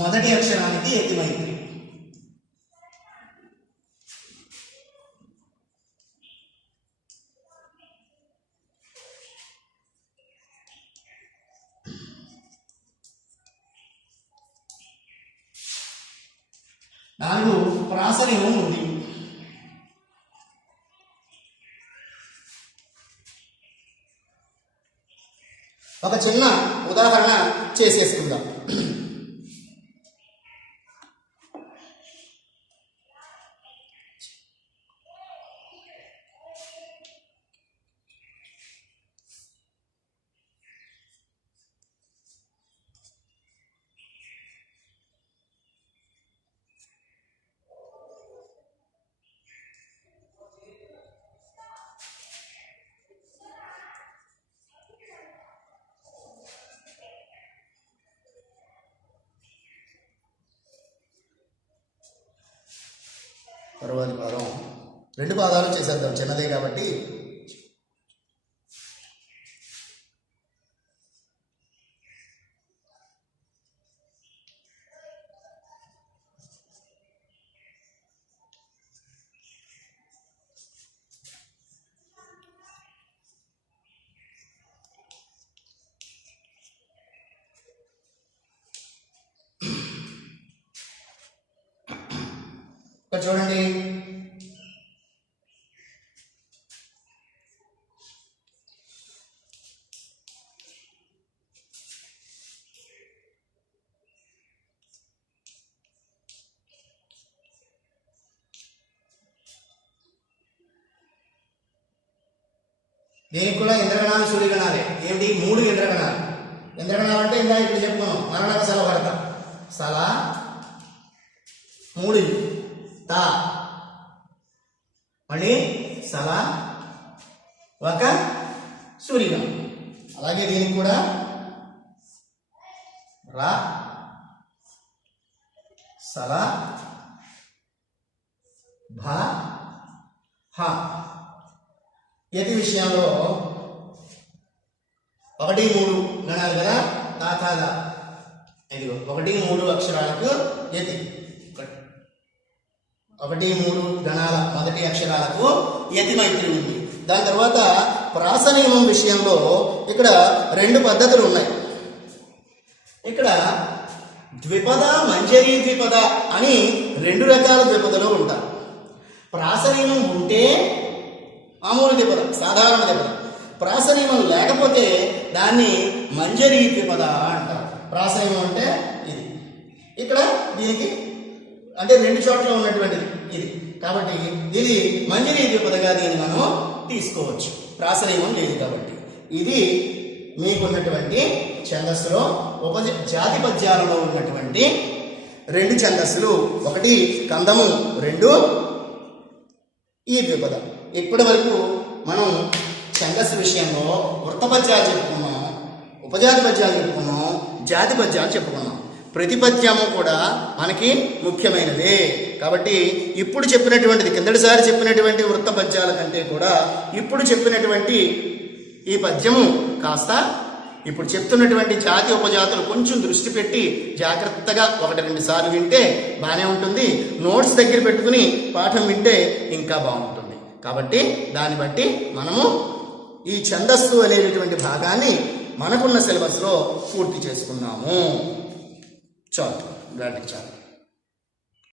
మొదటి అక్షరానికి యతి మైత్రి. నాలుగు ప్రాసనిమం ఉంది. ఒక చిన్న ఉదాహరణ చేసేసుకుందాం. తరువాతి పాదం 2 పాదాలు చేసేద్దాం, చిన్నదే కాబట్టి. ఇక్కడ చూడండి, దీనికి కూడా ఇంద్రగణాలు సూర్యగణాలే. ఏమిటి? 3 ఇంద్రగణాలు. ఇంద్రగణాలు అంటే ఇందా ఇప్పుడు చెప్పుకున్నాం. మరణక సల భరత సల 3 తా, మళ్ళీ సల ఒక సూర్యగణం. అలాగే దీనికి కూడా రా సల భ హ. యతి విషయంలో 1-3 గణాలు కదా, తాతాద. ఇదిగో 1-3 అక్షరాలకు యతి. 1-3 గణాల మొదటి అక్షరాలకు యతి మైత్రి ఉంది. దాని తర్వాత ప్రాసనిమం విషయంలో ఇక్కడ 2 పద్ధతులు ఉన్నాయి. ఇక్కడ ద్విపద, మంజరీ ద్విపద అని 2 రకాల ద్విపదలు ఉంటారు. ప్రాసనిమం ఉంటే మామూలు ద్విపద, సాధారణ ద్విపద. ప్రాసనిమం లేకపోతే దాన్ని మంజరీ ద్విపద అంటారు. ప్రాసనిమం అంటే ఇది. ఇక్కడ దీనికి అంటే 2 చోట్ల ఉన్నటువంటిది ఇది, కాబట్టి ఇది మంజరీ ద్విపదగా దీన్ని మనం తీసుకోవచ్చు. ప్రాసనిమం లేదు కాబట్టి. ఇది మీకున్నటువంటి ఛందస్సులో జాతి పద్యాలలో ఉన్నటువంటి 2 ఛందస్సులు. 1 కందము, 2 ఈ ద్విపద. ఇప్పటి వరకు మనం ఛందస్సు విషయంలో వృత్త పద్యాలు చెప్పుకున్నాం, ఉపజాతి పద్యాలు చెప్పుకున్నాం, జాతి పద్యాలు చెప్పుకున్నాం. ప్రతి పద్యము కూడా మనకి ముఖ్యమైనదే. కాబట్టి ఇప్పుడు చెప్పినటువంటిది, కిందటిసారి చెప్పినటువంటి వృత్త పద్యాల కంటే కూడా ఇప్పుడు చెప్పినటువంటి ఈ పద్యము కాస్త ఇప్పుడు చెప్తున్నటువంటి జాతి ఉపజాతులు కొంచెం దృష్టి పెట్టి జాగ్రత్తగా 1-2 సార్లు వింటే బాగానే ఉంటుంది. నోట్స్ దగ్గర పెట్టుకుని పాఠం వింటే ఇంకా బాగుంటుంది. కాబట్టి దాన్ని బట్టి మనము ఈ ఛందస్సు అనేటువంటి భాగాన్ని మనకున్న సిలబస్లో పూర్తి చేసుకున్నాము. చాలు, చాలు.